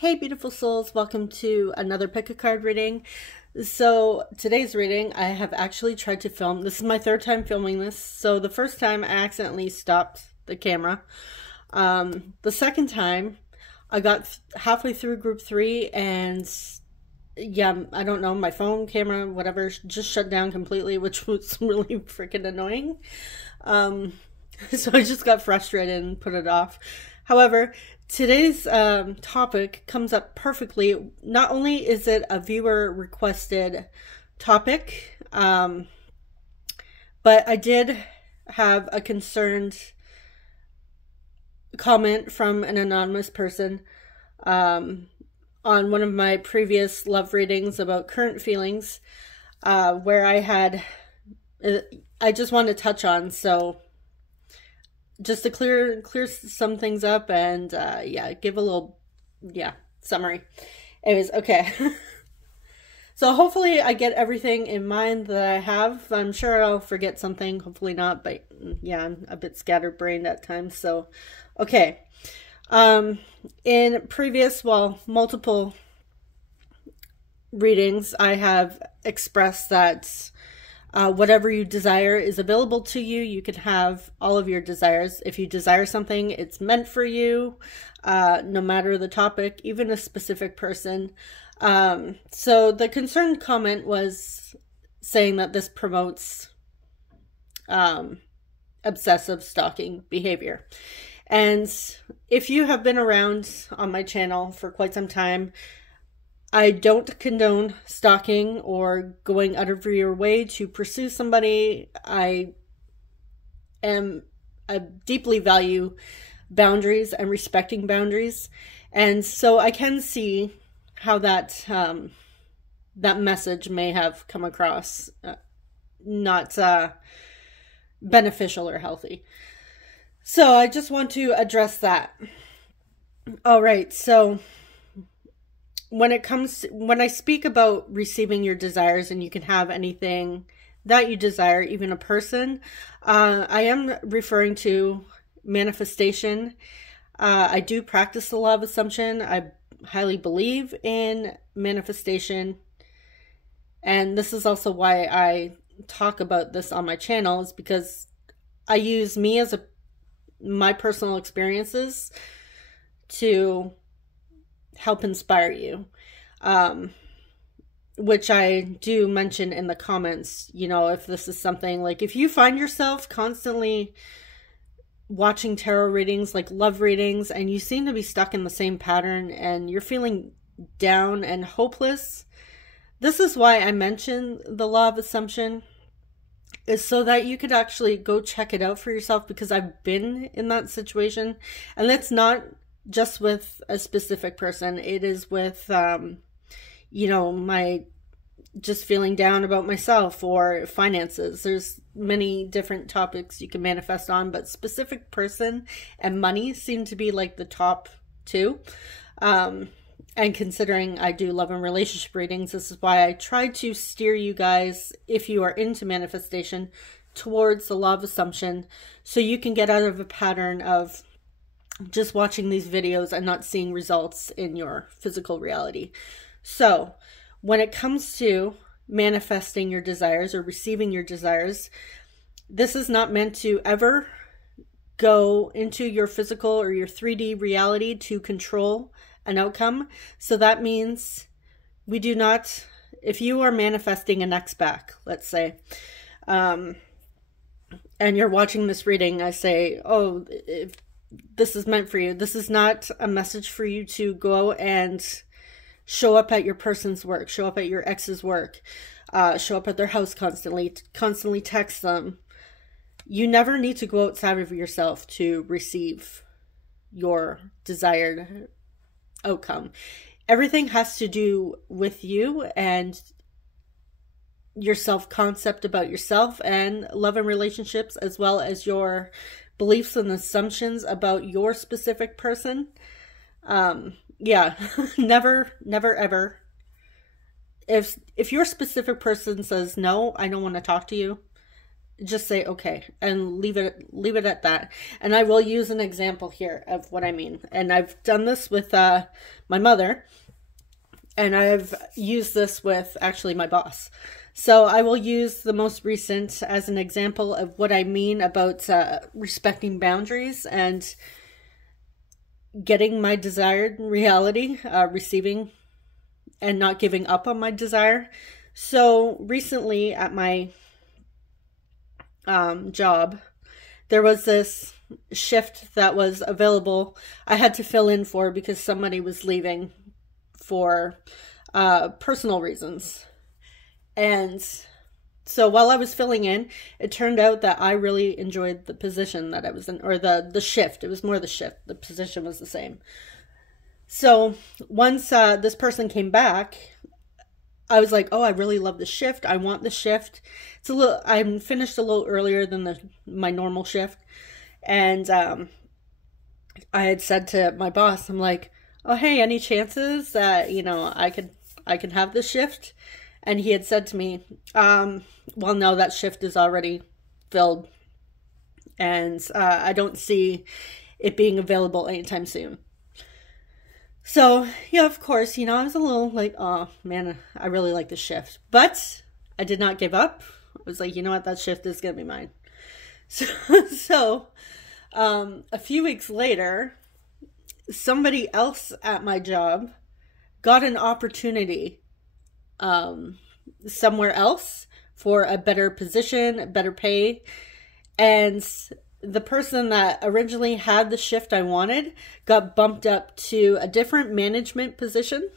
Hey beautiful souls, welcome to another pick a card reading. So today's reading I have actually tried to film. This is my third time filming this. So the first time I accidentally stopped the camera. The second time I got halfway through group 3 and yeah, I don't know, my phone, camera, whatever, just shut down completely, which was really freaking annoying. So I just got frustrated and put it off. However, today's topic comes up perfectly. Not only is it a viewer requested topic, but I did have a concerned comment from an anonymous person on one of my previous love readings about current feelings, where I just want to touch on, so just to clear some things up and yeah, give a little summary. Anyways, okay. So hopefully I get everything in mind that I have. I'm sure I'll forget something, hopefully not, but yeah, I'm a bit scatterbrained at times. So okay. In previous, multiple readings, I have expressed that whatever you desire is available to you. You can have all of your desires. If you desire something, it's meant for you, no matter the topic, even a specific person. So the concerned comment was saying that this promotes obsessive stalking behavior. And if you have been around on my channel for quite some time, I don't condone stalking or going out of your way to pursue somebody. I deeply value boundaries and respecting boundaries. And so I can see how that message may have come across not beneficial or healthy. So I just want to address that. All right, so when I speak about receiving your desires, and you can have anything that you desire, even a person, I am referring to manifestation. I do practice the law of assumption. I highly believe in manifestation. And this is also why I talk about this on my channel, is because I use me as my personal experiences to help inspire you, which I do mention in the comments. You know, if this is something like, if you find yourself constantly watching tarot readings, like love readings, and you seem to be stuck in the same pattern and you're feeling down and hopeless, this is why I mention the law of assumption, is so that you could actually go check it out for yourself, because I've been in that situation. And it's not just with a specific person. It is with, you know, my just feeling down about myself or finances. There's many different topics you can manifest on, but specific person and money seem to be like the top two. And considering I do love and relationship readings, this is why I try to steer you guys, if you are into manifestation, towards the law of assumption, so you can get out of a pattern of just watching these videos and not seeing results in your physical reality. So when it comes to manifesting your desires or receiving your desires, this is not meant to ever go into your physical or your 3D reality to control an outcome. So that means we do not, if you are manifesting an ex back, let's say, and you're watching this reading, I say, oh, if this is meant for you. This is not a message for you to go and show up at your person's work, show up at your ex's work, show up at their house constantly text them. You never need to go outside of yourself to receive your desired outcome. Everything has to do with you and your self-concept about yourself and love and relationships, as well as your beliefs and assumptions about your specific person. Yeah, never ever. If your specific person says, no, I don't want to talk to you, just say okay and leave it at that. And I will use an example here of what I mean. And I've done this with my mother, and I've used this with actually my boss. So I will use the most recent as an example of what I mean about respecting boundaries and getting my desired reality, receiving and not giving up on my desire. So recently at my job, there was this shift that was available. I had to fill in for because somebody was leaving for personal reasons. And so while I was filling in, it turned out that I really enjoyed the position that I was in, or the shift. It was more the shift. The position was the same. So once this person came back, I was like, oh, I really love the shift. I want the shift. It's a little, I'm finished a little earlier than my normal shift. And I had said to my boss, I'm like, oh, hey, any chances that, I could have this shift? And he had said to me, well, no, that shift is already filled. And I don't see it being available anytime soon. So, yeah, of course, I was a little like, oh, man, I really like this shift. But I did not give up. I was like, you know what? That shift is going to be mine. So a few weeks later, somebody else at my job got an opportunity somewhere else for a better position, better pay. And the person that originally had the shift I wanted got bumped up to a different management position.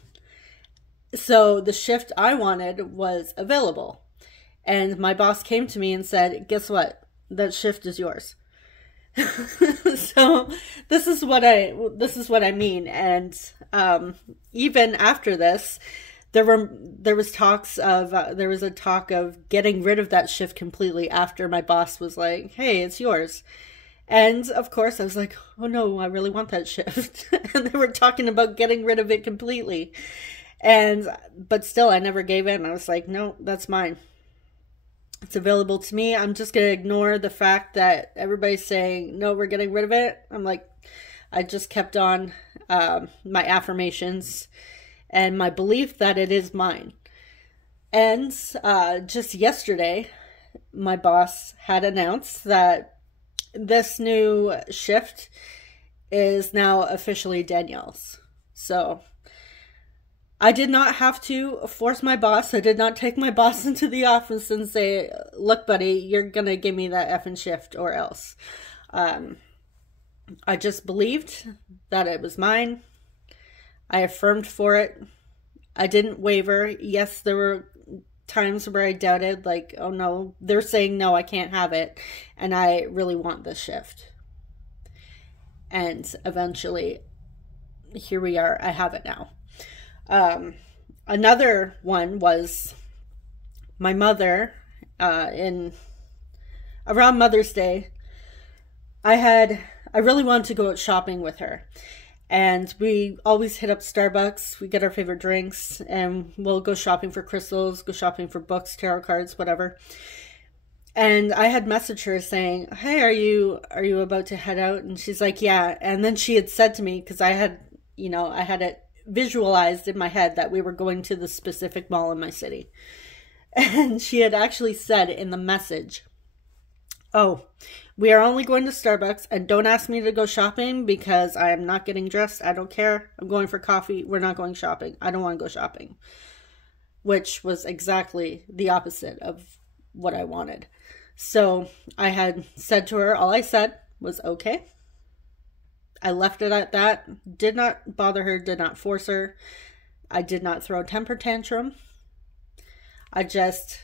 So the shift I wanted was available. And my boss came to me and said, guess what? That shift is yours. So this is what I mean. And even after this, there was a talk of getting rid of that shift completely after my boss was like, hey, it's yours. And of course I was like, oh no, I really want that shift. And they were talking about getting rid of it completely. But still I never gave in. I was like, no, that's mine. It's available to me. I'm just going to ignore the fact that everybody's saying, no, we're getting rid of it. I'm like, I just kept on my affirmations and my belief that it is mine. And just yesterday, my boss had announced that this new shift is now officially Danielle's. So I did not have to force my boss. I did not take my boss into the office and say, look, buddy, you're going to give me that effing shift or else. I just believed that it was mine. I affirmed for it. I didn't waver. Yes, there were times where I doubted, like, oh no, they're saying no, I can't have it. And I really want this shift. And eventually, here we are. I have it now. Another one was my mother, around Mother's Day, I really wanted to go out shopping with her. And we always hit up Starbucks. We get our favorite drinks and we'll go shopping for crystals, go shopping for books, tarot cards, whatever. And I had messaged her saying, hey, are you about to head out? And she's like, yeah. And then she had said to me, because I had it visualized in my head that we were going to the specific mall in my city. And she had actually said in the message, oh, we are only going to Starbucks and don't ask me to go shopping because I am not getting dressed. I don't care. I'm going for coffee. We're not going shopping. I don't want to go shopping. Which was exactly the opposite of what I wanted. So I had said to her, all I said was okay. I left it at that. Did not bother her, did not force her. I did not throw a temper tantrum. I just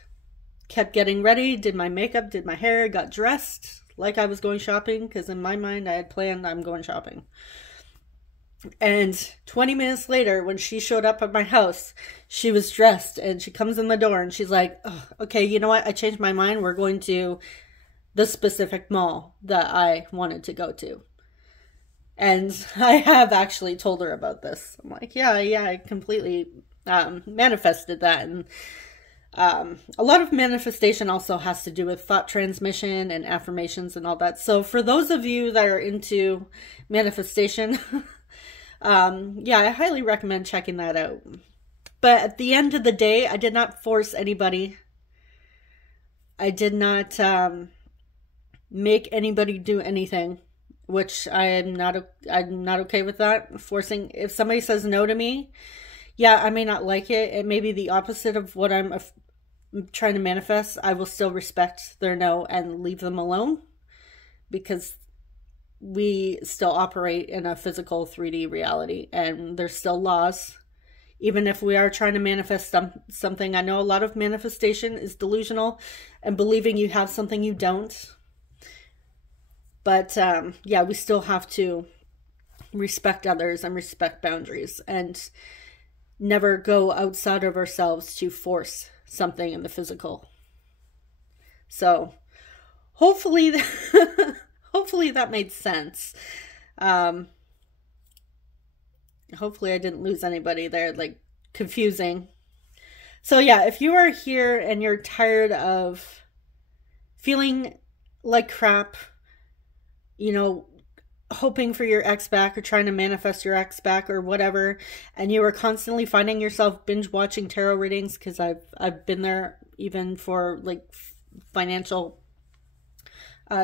kept getting ready, did my makeup, did my hair, got dressed like I was going shopping, because in my mind I had planned I'm going shopping. And 20 minutes later, when she showed up at my house, she was dressed and she comes in the door and she's like, oh, okay, you know what? I changed my mind. We're going to the specific mall that I wanted to go to. And I have actually told her about this. I'm like, yeah, I completely manifested that. And A lot of manifestation also has to do with thought transmission and affirmations and all that. So for those of you that are into manifestation, yeah, I highly recommend checking that out. But at the end of the day, I did not force anybody. I did not make anybody do anything, which I'm not okay with that. Forcing, if somebody says no to me, yeah, I may not like it. It may be the opposite of what I'm trying to manifest. I will still respect their no and leave them alone, because we still operate in a physical 3D reality and there's still laws. Even if we are trying to manifest something, I know a lot of manifestation is delusional and believing you have something you don't. But yeah, we still have to respect others and respect boundaries and never go outside of ourselves to force something in the physical. So hopefully, hopefully that made sense. Hopefully I didn't lose anybody there, like confusing. So yeah, if you are here and you're tired of feeling like crap, you know, hoping for your ex back or trying to manifest your ex back or whatever, and you are constantly finding yourself binge watching tarot readings, because I've been there even for like financial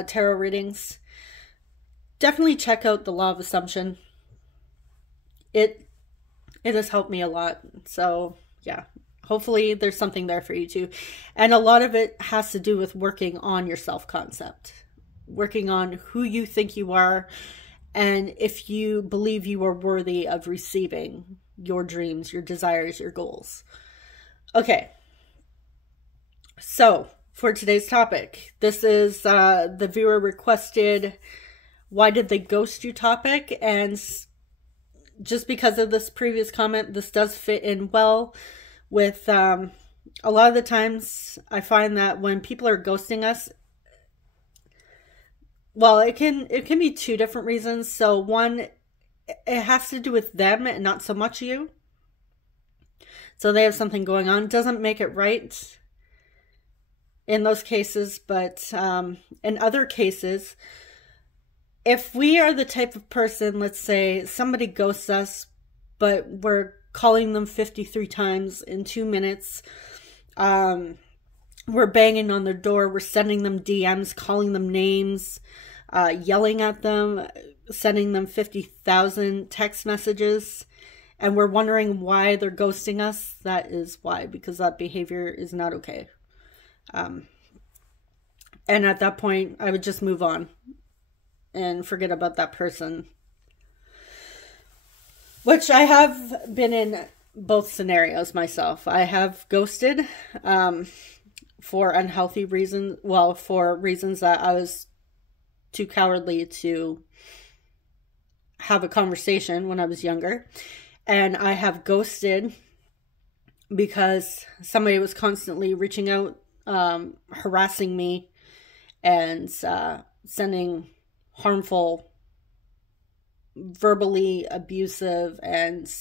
tarot readings, definitely check out the Law of Assumption. It has helped me a lot. So yeah, hopefully there's something there for you too. And a lot of it has to do with working on your self-concept, working on who you think you are, and if you believe you are worthy of receiving your dreams, your desires, your goals. Okay, so for today's topic, this is the viewer requested "Why did they ghost you?" topic, and just because of this previous comment, this does fit in well with a lot of the times I find that when people are ghosting us, well, it can be two different reasons. So one, it has to do with them and not so much you. So they have something going on. Doesn't make it right in those cases, but in other cases, if we are the type of person, let's say somebody ghosts us, but we're calling them 53 times in 2 minutes, we're banging on their door, we're sending them DMs, calling them names, yelling at them, sending them 50,000 text messages, and we're wondering why they're ghosting us, that is why, because that behavior is not okay. And at that point, I would just move on and forget about that person. Which I have been in both scenarios myself. I have ghosted for unhealthy reasons. Well, for reasons that I was too cowardly to have a conversation when I was younger. And I have ghosted because somebody was constantly reaching out, harassing me, and sending harmful, verbally abusive and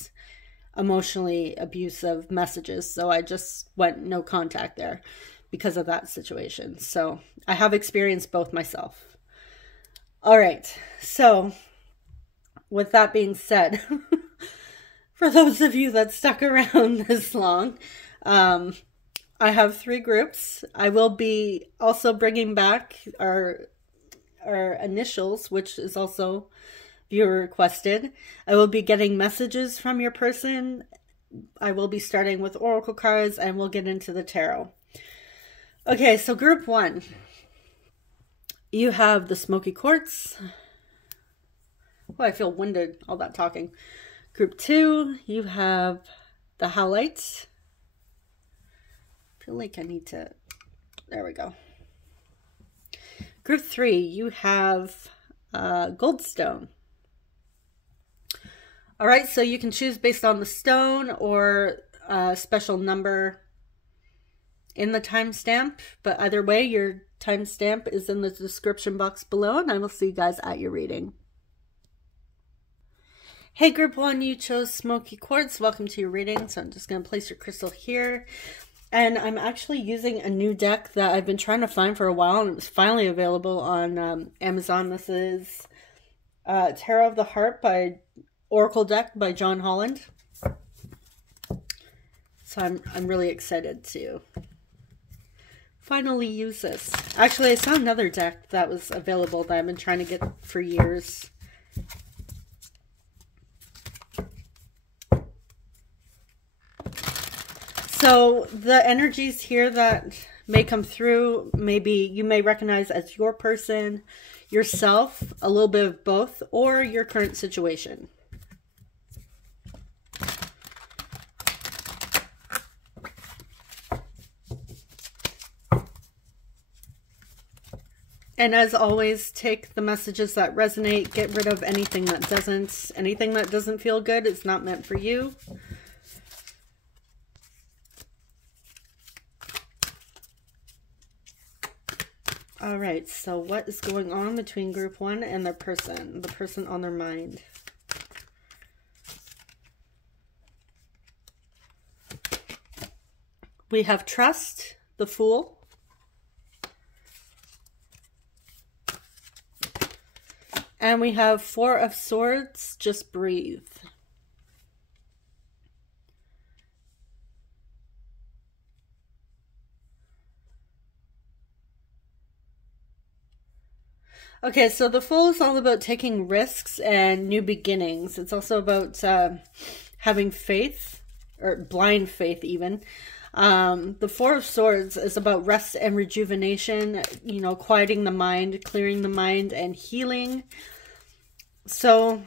emotionally abusive messages. So I just went no contact there because of that situation. So I have experienced both myself. All right. So with that being said, for those of you that stuck around this long, I have 3 groups. I will be also bringing back our initials, which is also viewer requested. I will be getting messages from your person. I will be starting with oracle cards, and we'll get into the tarot. Okay, so group 1, you have the smoky quartz. Oh, I feel winded, all that talking. Group 2, you have the howlite. I feel like I need to, there we go. Group 3, you have goldstone. All right, so you can choose based on the stone or a special number in the timestamp, but either way, your timestamp is in the description box below, and I will see you guys at your reading. Hey, group 1, you chose smoky quartz. Welcome to your reading. So I'm just going to place your crystal here. And I'm actually using a new deck that I've been trying to find for a while, and it was finally available on Amazon. This is Tarot of the Heart by Oracle deck by John Holland. So I'm really excited to finally use this. Actually, I saw another deck that was available that I've been trying to get for years. So the energies here that may come through, maybe you may recognize as your person, yourself, a little bit of both, or your current situation. And as always, take the messages that resonate, get rid of anything that doesn't. Anything that doesn't feel good is not meant for you. All right, so what is going on between group one and the person on their mind? We have trust, the Fool. And we have Four of Swords, just breathe. Okay, so the Fool is all about taking risks and new beginnings. It's also about having faith, or blind faith even. The Four of Swords is about rest and rejuvenation, you know, quieting the mind, clearing the mind, and healing. So,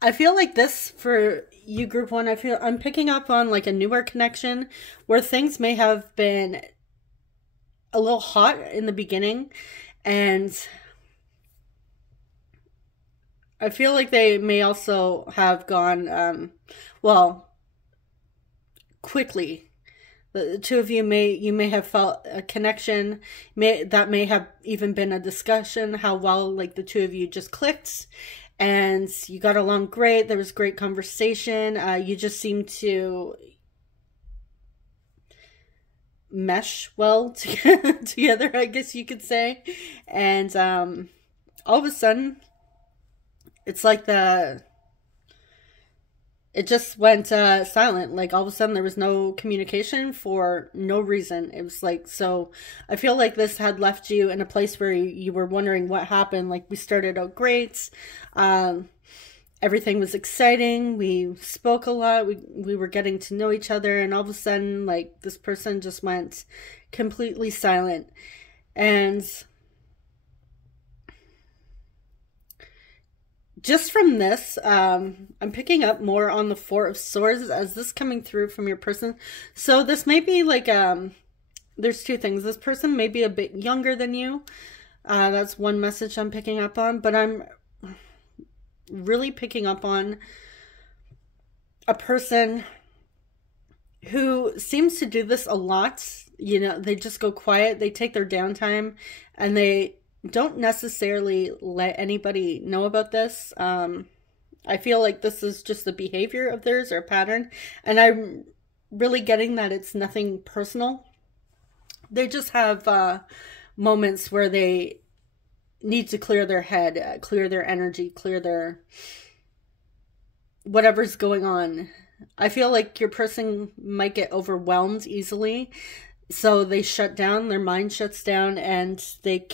I feel like this for you, group one, I'm picking up on like a newer connection where things may have been a little hot in the beginning, and I feel like they may also have gone, well, quickly. The two of you may have felt a connection, that may have even been a discussion, how well like the two of you just clicked. And you got along great. There was great conversation. You just seemed to mesh well together, I guess you could say. And all of a sudden, it's like it just went silent. Like all of a sudden there was no communication for no reason. It was like, so I feel like this had left you in a place where you were wondering what happened. Like we started out great. Everything was exciting. We spoke a lot. We were getting to know each other, and all of a sudden like this person just went completely silent. And just from this, I'm picking up more on the Four of Swords as this coming through from your person. So this may be like, there's two things. This person may be a bit younger than you. That's one message I'm picking up on. But I'm really picking up on a person who seems to do this a lot. You know, they just go quiet. They take their downtime and they don't necessarily let anybody know about this. I feel like this is just a behavior of theirs or a pattern, and I'm really getting that it's nothing personal. They just have moments where they need to clear their head, clear their energy, clear their whatever's going on. I feel like your person might get overwhelmed easily, so they shut down, their mind shuts down, and they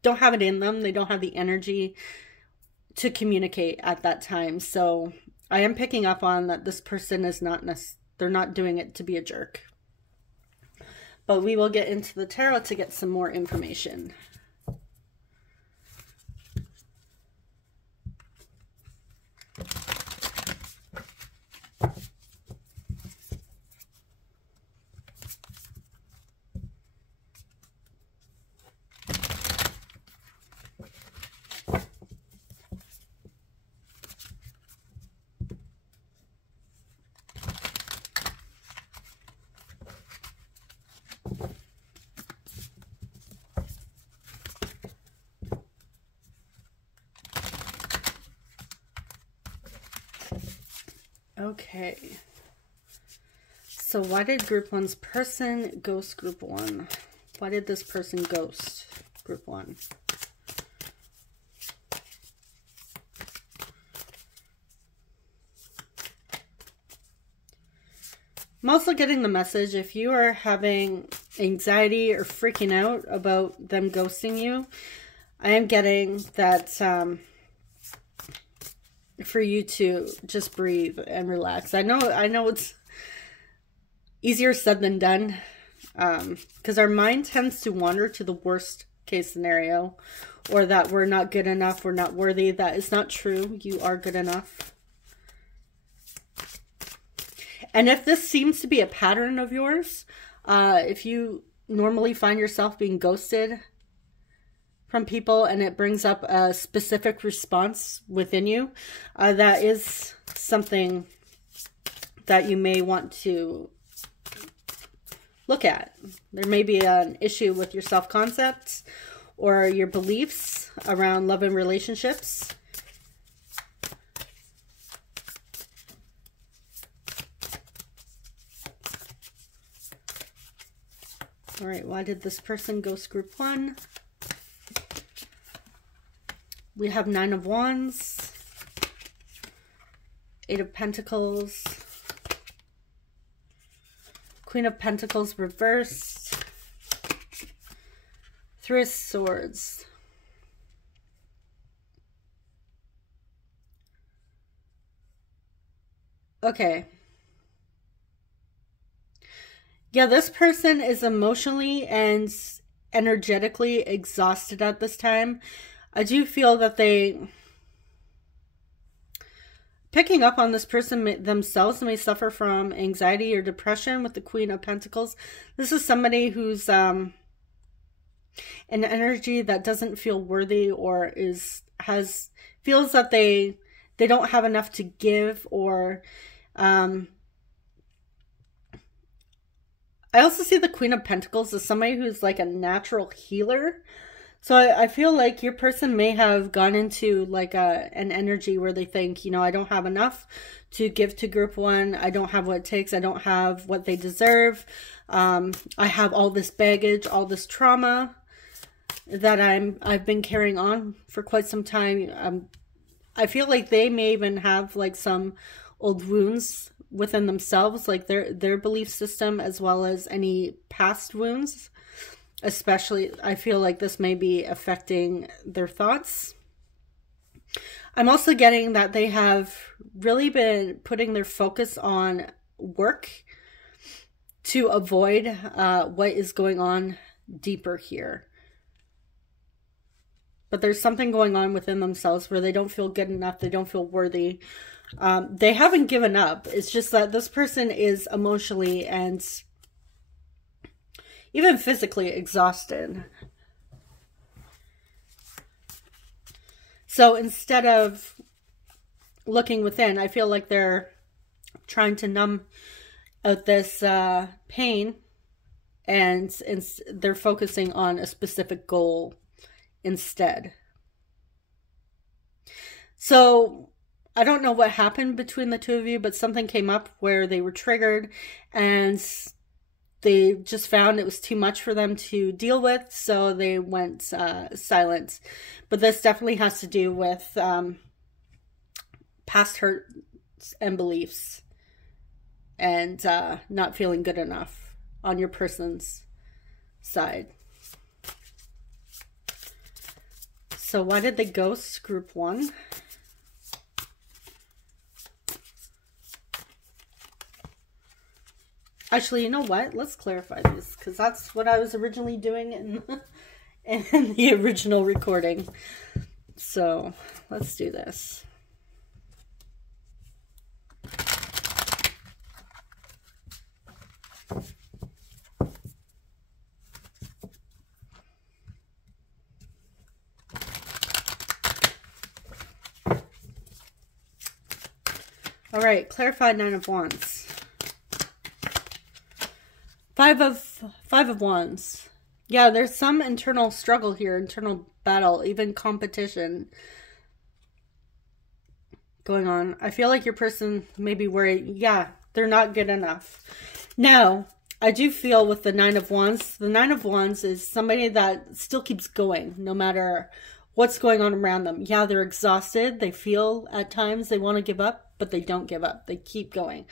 don't have it in them. They don't have the energy to communicate at that time. So I am picking up on that this person is they're not doing it to be a jerk. But we will get into the tarot to get some more information. Okay. So why did group one's person ghost group one? Why did this person ghost group one? I'm also getting the message, if you are having anxiety or freaking out about them ghosting you, I am getting that for you to just breathe and relax. I know it's easier said than done, because our mind tends to wander to the worst case scenario, or that we're not good enough, we're not worthy. That is not true. You are good enough. And if this seems to be a pattern of yours, if you normally find yourself being ghosted from people and it brings up a specific response within you, that is something that you may want to look at. There may be an issue with your self-concept or your beliefs around love and relationships. All right, why did this person ghost group one? We have 9 of Wands, 8 of Pentacles, Queen of Pentacles reversed, 3 of Swords. Okay. Yeah, this person is emotionally and energetically exhausted at this time. I do feel that picking up on this person themselves may suffer from anxiety or depression with the Queen of Pentacles. This is somebody who's an energy that doesn't feel worthy, or feels that they don't have enough to give, or I also see the Queen of Pentacles as somebody who's like a natural healer. So I feel like your person may have gone into like an energy where they think, you know, I don't have enough to give to group one. I don't have what it takes. I don't have what they deserve. I have all this baggage, all this trauma that I've been carrying on for quite some time. I feel like they may even have like some old wounds within themselves, like their belief system, as well as any past wounds. Especially, I feel like this may be affecting their thoughts. I'm also getting that they have really been putting their focus on work to avoid what is going on deeper here. But there's something going on within themselves where they don't feel good enough. They don't feel worthy. They haven't given up. It's just that this person is emotionally and even physically exhausted. So instead of looking within, I feel like they're trying to numb out this pain, and they're focusing on a specific goal instead. So I don't know what happened between the two of you, but something came up where they were triggered and they just found it was too much for them to deal with, so they went silent. But this definitely has to do with past hurts and beliefs, and not feeling good enough on your person's side. So why did they ghost group one? Actually, you know what? Let's clarify this, because that's what I was originally doing in the original recording. So let's do this. All right, clarified 9 of Wands. Five of Wands. Yeah, there's some internal struggle here, internal battle, even competition. going on. I feel like your person may be worried. Yeah, they're not good enough. Now, I do feel with the Nine of Wands, the Nine of Wands is somebody that still keeps going no matter what's going on around them. Yeah, they're exhausted. They feel at times they want to give up, but they don't give up. They keep going.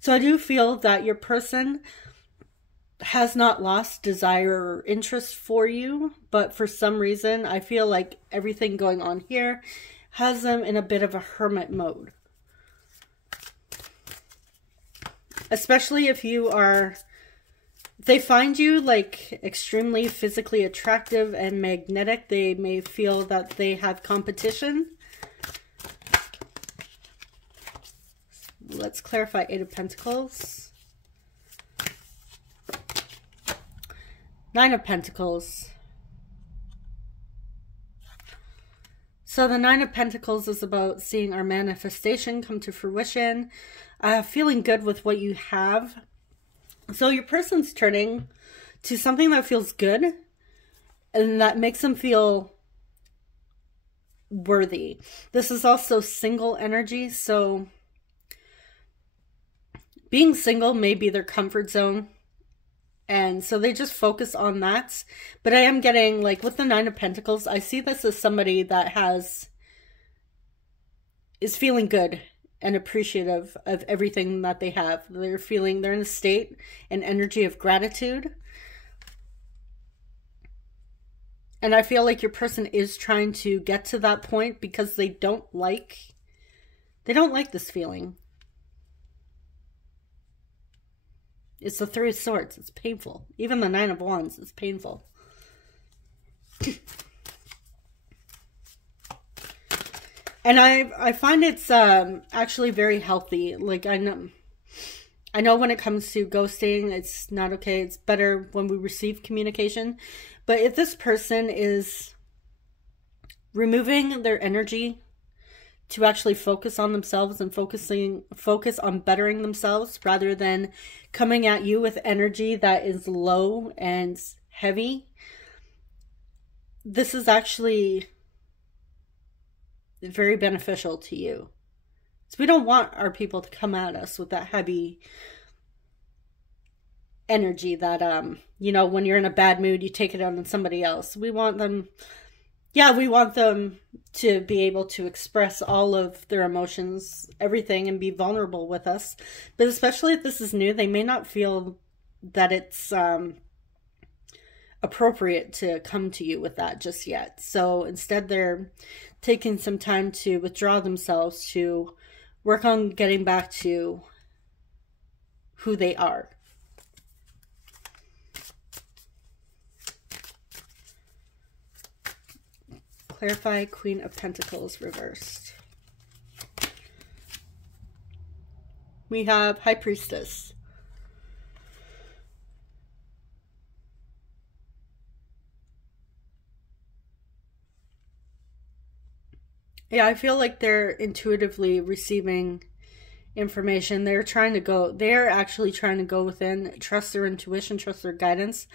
So I do feel that your person has not lost desire or interest for you, but for some reason, I feel like everything going on here has them in a bit of a hermit mode. Especially if you are, they find you like extremely physically attractive and magnetic. They may feel that they have competition. Let's clarify Eight of Pentacles. Nine of Pentacles. So the Nine of Pentacles is about seeing our manifestation come to fruition, feeling good with what you have. So your person's turning to something that feels good and that makes them feel worthy. This is also single energy, so being single may be their comfort zone. And so they just focus on that. But I am getting, like, with the Nine of Pentacles, I see this as somebody that is feeling good and appreciative of everything that they have. They're in a state and energy of gratitude. And I feel like your person is trying to get to that point because they don't like this feeling. It's the Three of Swords. It's painful. Even the Nine of Wands is painful. And I find it's actually very healthy. Like, I know when it comes to ghosting, it's not okay. It's better when we receive communication. But if this person is removing their energy to actually focus on themselves and focus on bettering themselves rather than coming at you with energy that is low and heavy, this is actually very beneficial to you. So we don't want our people to come at us with that heavy energy that, you know, when you're in a bad mood, you take it out on somebody else. We want them, we want them to be able to express all of their emotions, everything, and be vulnerable with us. But especially if this is new, they may not feel that it's appropriate to come to you with that just yet. So instead, they're taking some time to withdraw themselves to work on getting back to who they are. Clarify Queen of Pentacles reversed. We have High Priestess. Yeah, I feel like they're intuitively receiving information. They're actually trying to go within, trust their intuition, trust their guidance.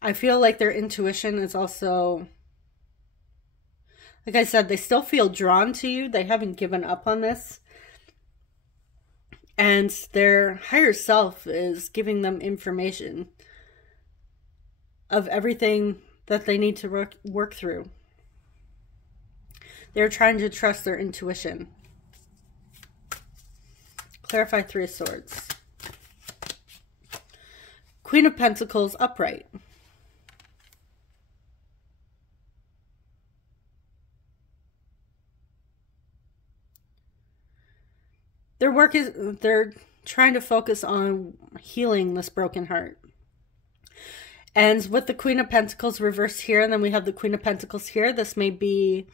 I feel like their intuition is also, like I said, they still feel drawn to you. They haven't given up on this. And their higher self is giving them information of everything that they need to work through. They're trying to trust their intuition. Clarify Three of Swords. Queen of Pentacles upright. They're trying to focus on healing this broken heart. And with the Queen of Pentacles reversed here, and then we have the Queen of Pentacles here, this may be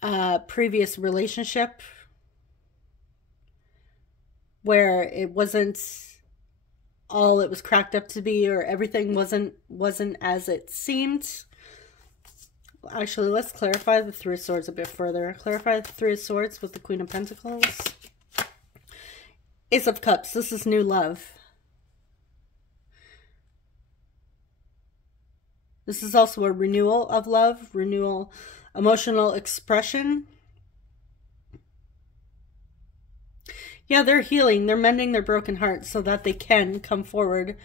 a previous relationship where it wasn't all it was cracked up to be, or everything wasn't as it seemed. Actually, let's clarify the Three of Swords a bit further. Clarify the Three of Swords with the Queen of Pentacles. Ace of Cups. This is new love. This is also a renewal of love, renewal, emotional expression. Yeah, they're healing. They're mending their broken hearts so that they can come forward.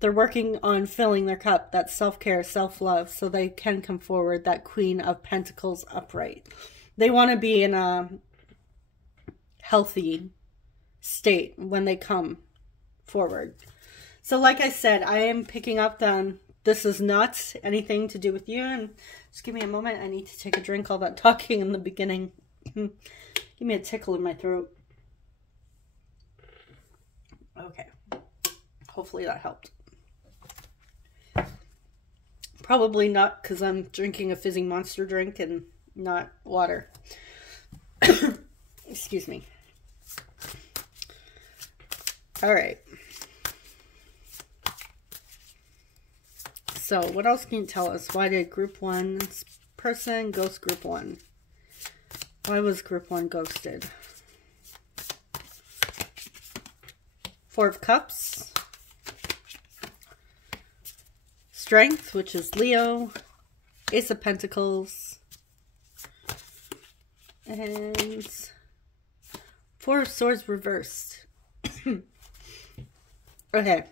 They're working on filling their cup, that self-care, self-love, so they can come forward, that Queen of Pentacles upright. They want to be in a healthy state when they come forward. So like I said, I am picking up them. This is not anything to do with you. And just give me a moment. I need to take a drink. All that talking in the beginning. Give me a tickle in my throat. Okay. Hopefully that helped. Probably not, because I'm drinking a fizzy Monster drink and not water. Excuse me. All right. So what else can you tell us? Why did group 1's person ghost group 1? Why was group 1 ghosted? Four of Cups. Strength, which is Leo. Ace of Pentacles. And Four of Swords reversed. Okay.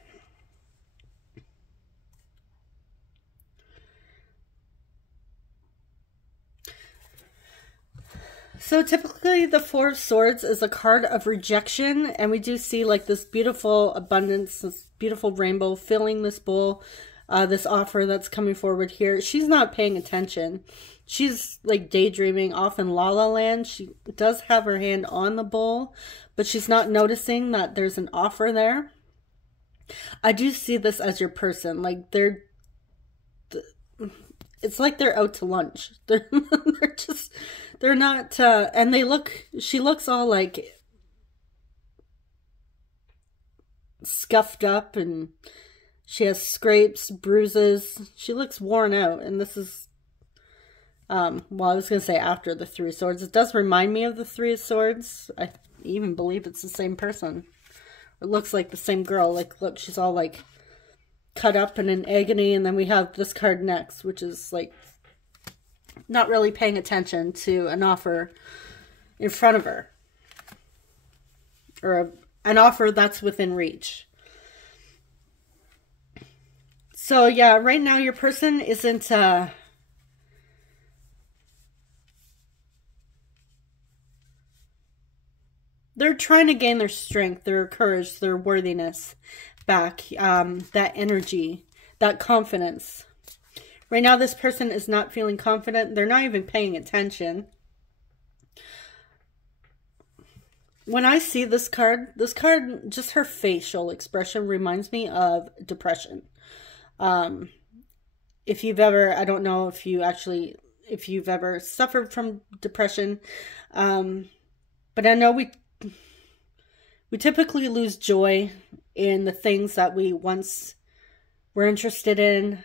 So typically the Four of Swords is a card of rejection, and we do see like this beautiful abundance, this beautiful rainbow filling this bowl, this offer that's coming forward here. She's not paying attention. She's like daydreaming off in La La Land. She does have her hand on the bowl, but she's not noticing that there's an offer there. I do see this as your person. Like it's like they're out to lunch. They're not, and she looks all like scuffed up, and she has scrapes, bruises. She looks worn out, and this is, well, I was going to say after the Three of Swords. It does remind me of the Three of Swords. I even believe it's the same person. It looks like the same girl. Like, look, she's all like cut up and in agony. And then we have this card next, which is like not really paying attention to an offer in front of her. Or an offer that's within reach. So yeah, right now your person isn't, they're trying to gain their strength, their courage, their worthiness back, that energy, that confidence. Right now, this person is not feeling confident. They're not even paying attention. When I see this card, just her facial expression reminds me of depression. If you've ever, I don't know if you've ever suffered from depression, but I know we typically lose joy in the things that we once were interested in.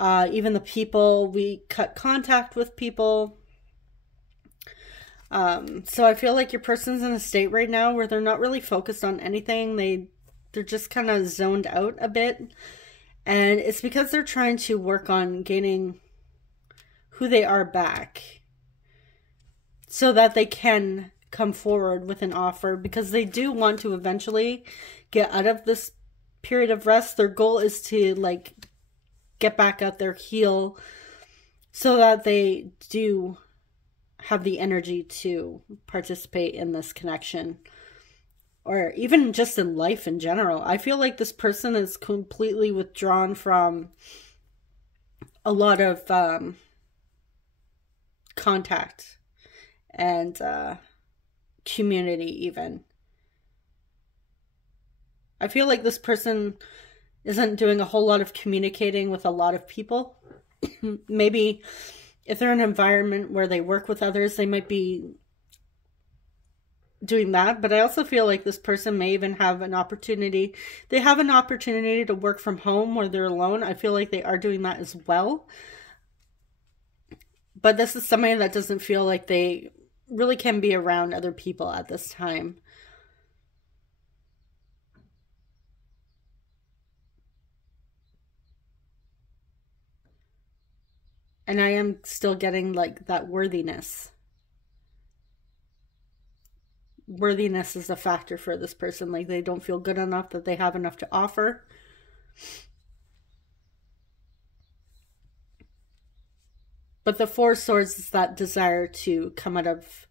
Even the people, we cut contact with people. So I feel like your person's in a state right now where they're not really focused on anything. They're just kind of zoned out a bit. And it's because they're trying to work on gaining who they are back so that they can come forward with an offer, because they do want to eventually get out of this period of rest. Their goal is to like get back out there, heal, so that they do have the energy to participate in this connection, or even just in life in general. I feel like this person is completely withdrawn from a lot of contact and community even. I feel like this person isn't doing a whole lot of communicating with a lot of people. Maybe if they're in an environment where they work with others, they might be doing that. But I also feel like this person may even have an opportunity. They have an opportunity to work from home where they're alone. I feel like they are doing that as well. But this is somebody that doesn't feel like they really can be around other people at this time. And I am still getting like that worthiness. worthiness is a factor for this person. Like they don't feel good enough, that they have enough to offer. But the Four of Swords is that desire to come out of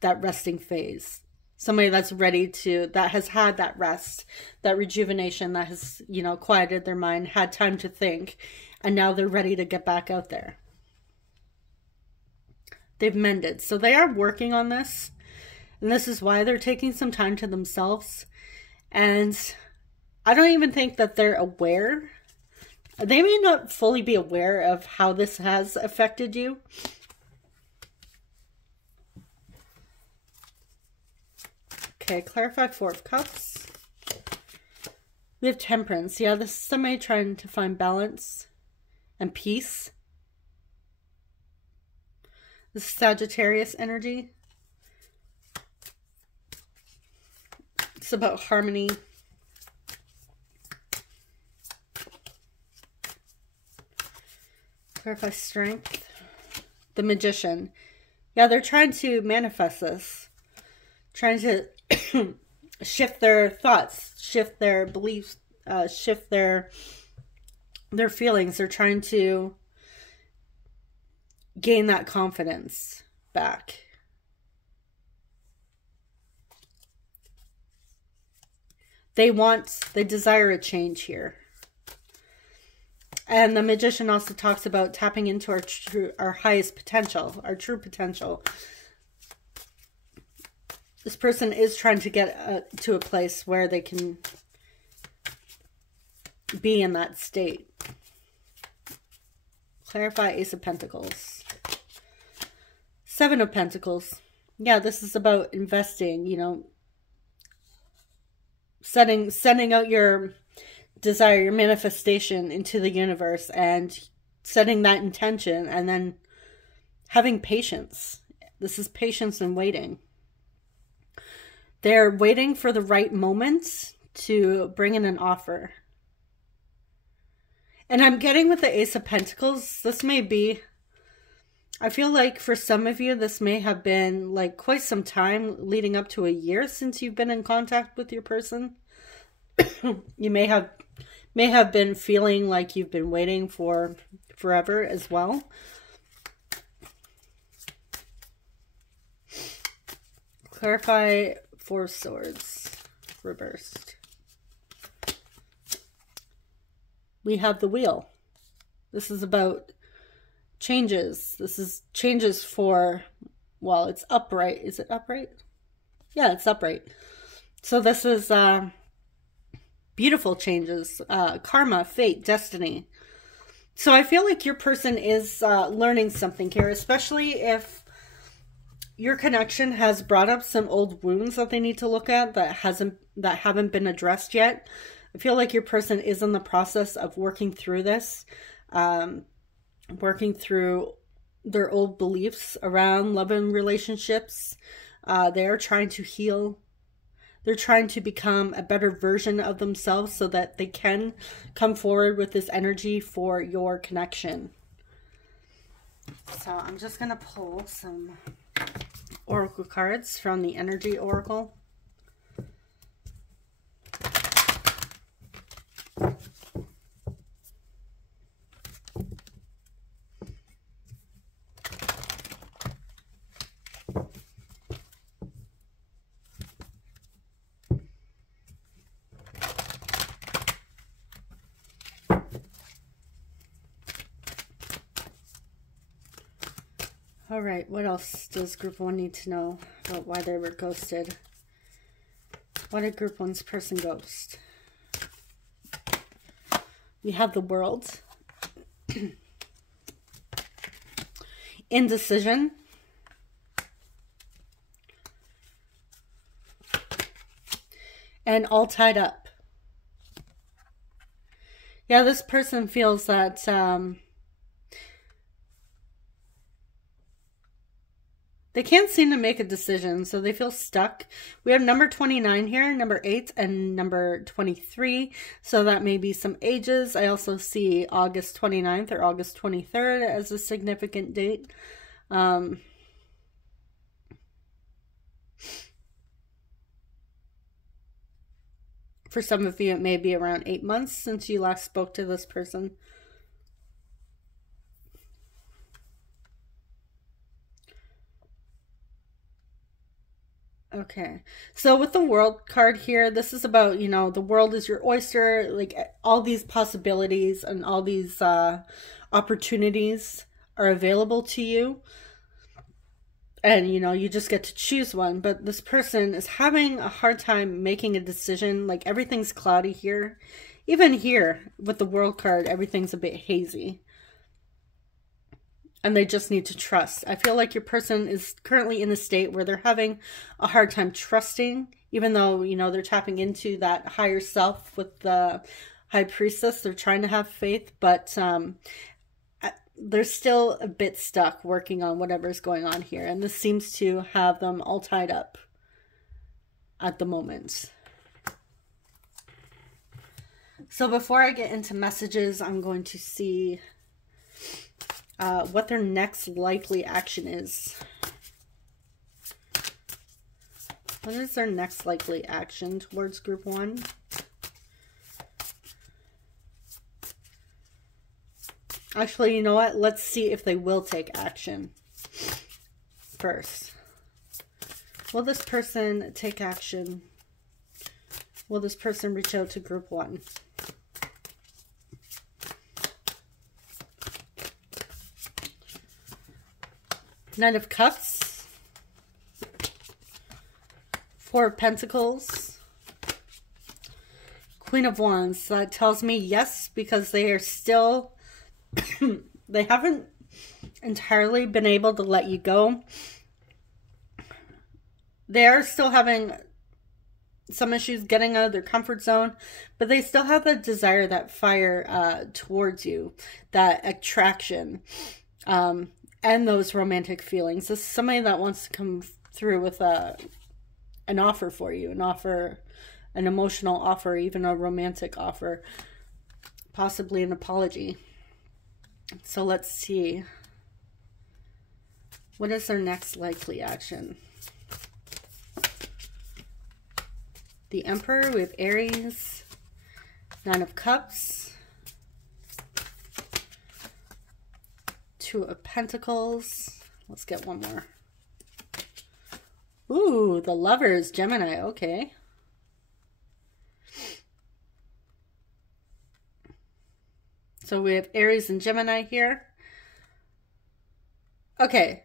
that resting phase. Somebody that's ready to, that has had that rest, that rejuvenation, that has, you know, quieted their mind, had time to think, and now they're ready to get back out there. They've mended. So they are working on this. And this is why they're taking some time to themselves. And I don't even think that they're aware. They may not fully be aware of how this has affected you. Okay, clarify Four of Cups. We have Temperance. Yeah, this is somebody trying to find balance and peace. This is Sagittarius energy. It's about harmony. Clarify Strength. The Magician. Yeah, they're trying to manifest this. Trying to shift their thoughts, shift their beliefs, shift their feelings. They're trying to gain that confidence back. They desire a change here. And the Magician also talks about tapping into our highest potential, our true potential. This person is trying to get to a place where they can be in that state. Clarify Ace of Pentacles. Seven of Pentacles. Yeah, this is about investing, you know, sending out your desire, your manifestation into the universe, and setting that intention, and then having patience. This is patience and waiting. They're waiting for the right moment to bring in an offer. And I'm getting with the Ace of Pentacles, this may be, I feel like for some of you, this may have been like quite some time leading up to a year since you've been in contact with your person. You may have been feeling like you've been waiting for forever as well. Clarify Four of Swords reversed. We have the Wheel. This is about changes. This is changes for, well, it's upright. Is it upright? Yeah, it's upright. So this is beautiful changes. Karma, fate, destiny. So I feel like your person is learning something here, especially if your connection has brought up some old wounds that they need to look at that haven't been addressed yet. I feel like your person is in the process of working through this, working through their old beliefs around love and relationships. They're trying to heal. They're trying to become a better version of themselves so that they can come forward with this energy for your connection. So I'm just going to pull some oracle cards from the Energy Oracle. All right, what else does Group 1 need to know about why they were ghosted? Why did Group 1's person ghost? We have the World. Indecision. And all tied up. Yeah, this person feels that they can't seem to make a decision, so they feel stuck. We have number 29 here, number 8, and number 23. So that may be some ages. I also see August 29th or August 23rd as a significant date. For some of you, it may be around 8 months since you last spoke to this person. Okay, so with the World card here, this is about, you know, the world is your oyster, like all these possibilities and all these opportunities are available to you. And, you know, you just get to choose one. But this person is having a hard time making a decision. Like, everything's cloudy here. Even here, with the World card, everything's a bit hazy. And they just need to trust. I feel like your person is currently in a state where they're having a hard time trusting. Even though, you know, they're tapping into that higher self with the High Priestess. They're trying to have faith. But they're still a bit stuck working on whatever's going on here. And this seems to have them all tied up at the moment. So before I get into messages, I'm going to see what their next likely action is. What is their next likely action towards group 1? Actually, you know what? Let's see if they will take action first. Will this person take action? Will this person reach out to group 1? Knight of Cups. 4 of Pentacles. Queen of Wands. That tells me yes, because they are still... they haven't entirely been able to let you go. They are still having some issues getting out of their comfort zone, but they still have that desire, that fire towards you, that attraction, and those romantic feelings. This is somebody that wants to come through with an offer for you, an emotional offer, even a romantic offer, possibly an apology. So let's see. What is their next likely action? The Emperor, we have Aries, 9 of Cups, 2 of Pentacles. Let's get one more. Ooh, the Lovers, Gemini, okay. So we have Aries and Gemini here. Okay.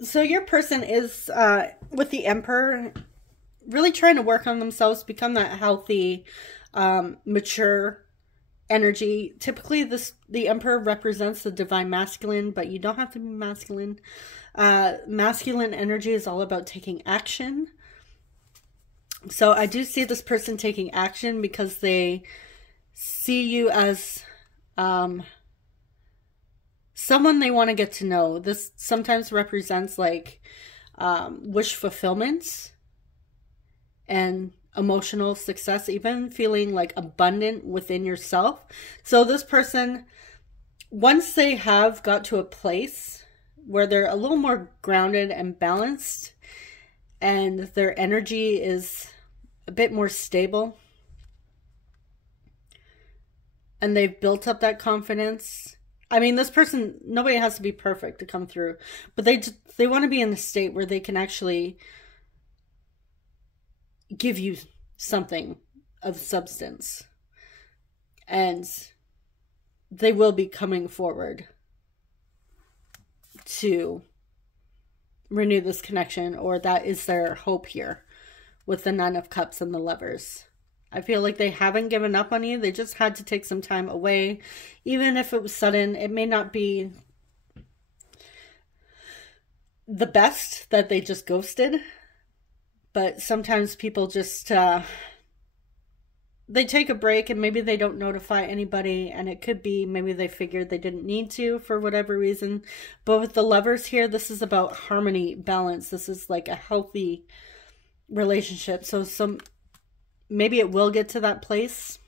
So your person is, with the Emperor, really trying to work on themselves, become that healthy, mature energy. Typically, the Emperor represents the divine masculine, but you don't have to be masculine. Masculine energy is all about taking action. So I do see this person taking action because they see you as someone they want to get to know. This sometimes represents like wish fulfillment and emotional success, even feeling like abundant within yourself. So this person, once they have got to a place where they're a little more grounded and balanced and their energy is a bit more stable and they've built up that confidence. I mean, this person, nobody has to be perfect to come through, but they want to be in a state where they can actually give you something of substance, and they will be coming forward to renew this connection, or that is their hope here with the 9 of Cups and the Lovers. I feel like they haven't given up on you. They just had to take some time away. Even if it was sudden, it may not be the best that they just ghosted. But sometimes people just, they take a break and maybe they don't notify anybody. And it could be maybe they figured they didn't need to for whatever reason. But with the Lovers here, this is about harmony, balance. This is like a healthy relationship. So maybe it will get to that place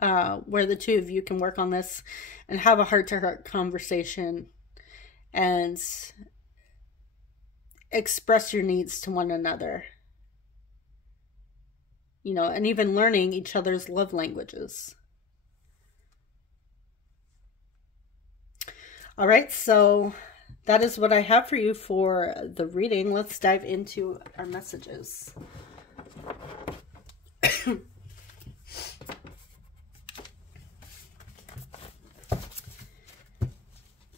where the two of you can work on this and have a heart-to-heart conversation. And express your needs to one another. You know, and even learning each other's love languages. All right, so that is what I have for you for the reading. Let's dive into our messages.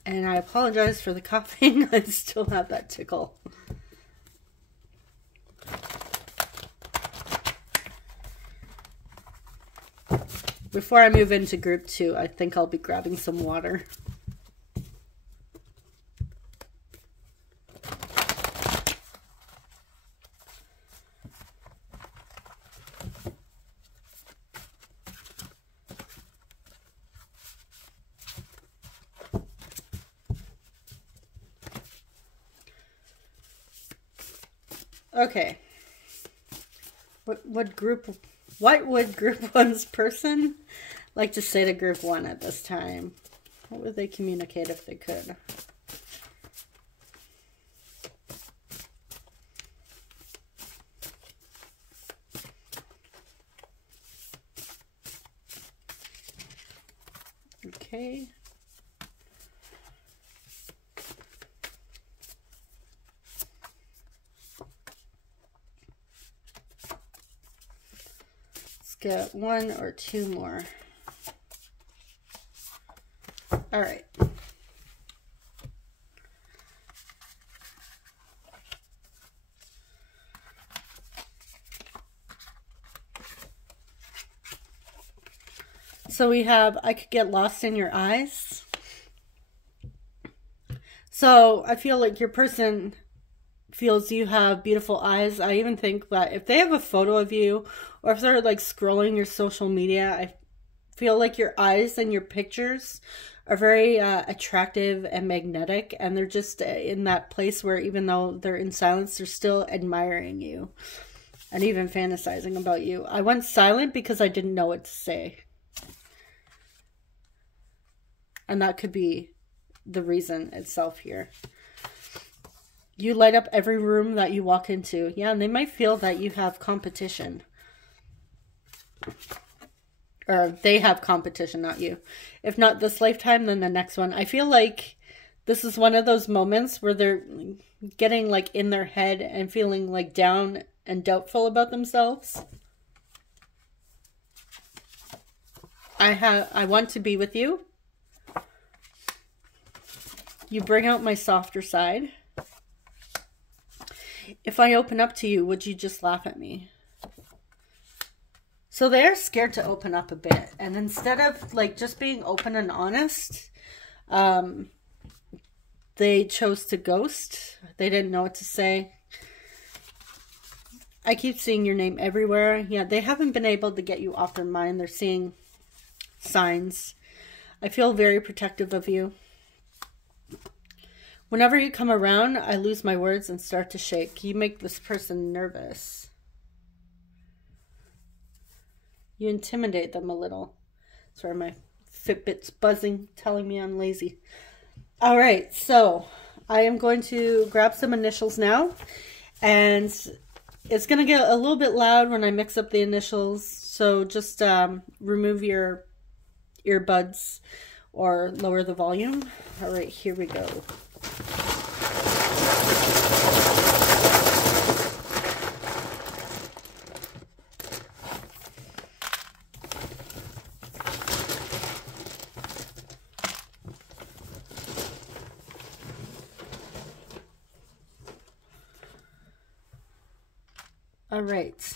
And I apologize for the coughing. I still have that tickle. Before I move into group 2, I think I'll be grabbing some water. Okay. What would group 1's person like to say to group 1 at this time? What would they communicate if they could? Okay. Get 1 or 2 more. All right. So we have, I could get lost in your eyes. So I feel like your person feels you have beautiful eyes. I even think that if they have a photo of you, or if they're like scrolling your social media, I feel like your eyes and your pictures are very attractive and magnetic, and they're just in that place where even though they're in silence, they're still admiring you and even fantasizing about you. I went silent because I didn't know what to say. And that could be the reason itself here. You light up every room that you walk into. Yeah, and they might feel that you have competition. Or they have competition, not you. If not this lifetime, then the next one. I feel like this is one of those moments where they're getting like in their head and feeling like down and doubtful about themselves. I want to be with you. You bring out my softer side. If I open up to you, would you just laugh at me? So they're scared to open up a bit. And instead of like just being open and honest, they chose to ghost. They didn't know what to say. I keep seeing your name everywhere. Yeah, they haven't been able to get you off their mind. They're seeing signs. I feel very protective of you. Whenever you come around, I lose my words and start to shake. You make this person nervous. You intimidate them a little. Sorry, my Fitbit's buzzing, telling me I'm lazy. All right, so I am going to grab some initials now. And it's going to get a little bit loud when I mix up the initials. So just remove your earbuds or lower the volume. All right, here we go. All right.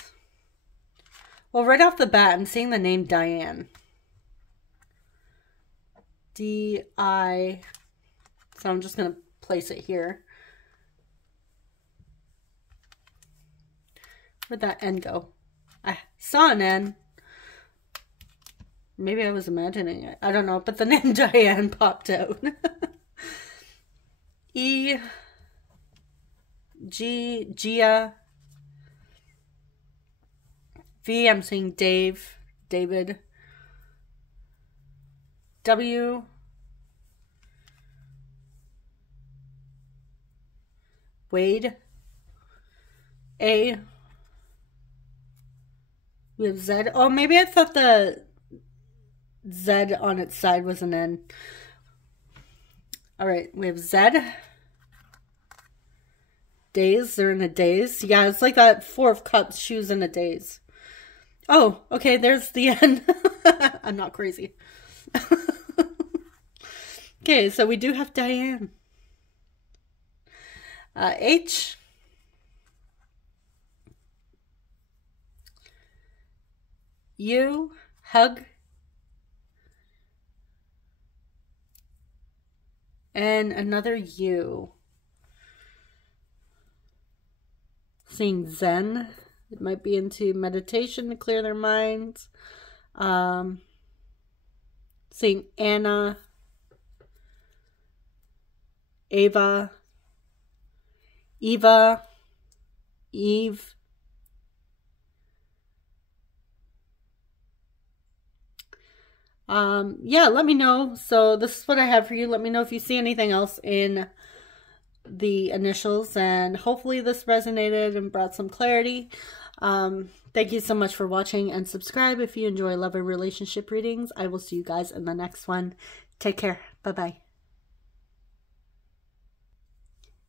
Well, right off the bat, I'm seeing the name Diane. D-I... So I'm just going to place it here. Where'd that N go? I saw an N. Maybe I was imagining it. I don't know. But the name Diane popped out. E. G. Gia. V. I'm seeing Dave. David. W. Wade. A. We have Z. Oh, maybe I thought the Z on its side was an N. All right, we have Z. Daze. They're in a daze. Yeah, it's like that Four of Cups. Shoes in a daze. Oh, okay, there's the N. I'm not crazy. Okay, so we do have Diane. H. U. Hug. And another U. Seeing Zen. It might be into meditation to clear their minds. Seeing Anna. Ava. Eva. Eve. Yeah, let me know. So this is what I have for you. Let me know if you see anything else in the initials, and hopefully this resonated and brought some clarity. Thank you so much for watching, and subscribe if you enjoy love and relationship readings. I will see you guys in the next one. Take care. Bye-bye.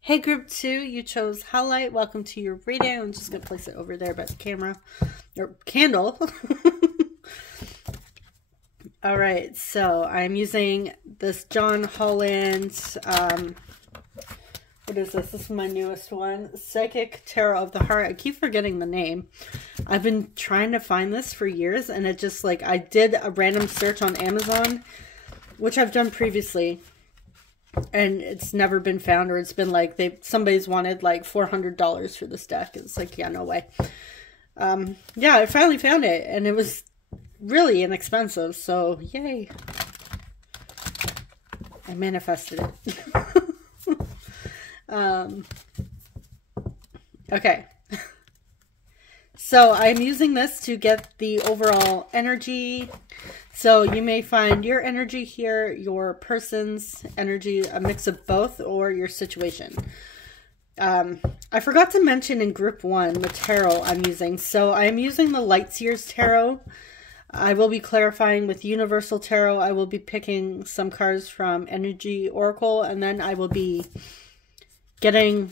Hey group 2, you chose Howlite. Welcome to your reading. I'm just going to place it over there by the camera, or candle. All right, so I'm using this John Holland, what is this? This is my newest one, Psychic Tarot of the Heart. I keep forgetting the name. I've been trying to find this for years, and it just, like, I did a random search on Amazon, which I've done previously, and it's never been found, or it's been like somebody's wanted like $400 for this deck. It's like, yeah, no way. Yeah, I finally found it, and it was really inexpensive, so yay. I manifested it. Okay. So I'm using this to get the overall energy. So you may find your energy here, your person's energy, a mix of both, or your situation. I forgot to mention in group 1 the tarot I'm using. So I'm using the Lightseers Tarot. I will be clarifying with Universal Tarot. I will be picking some cards from Energy Oracle, and then I will be getting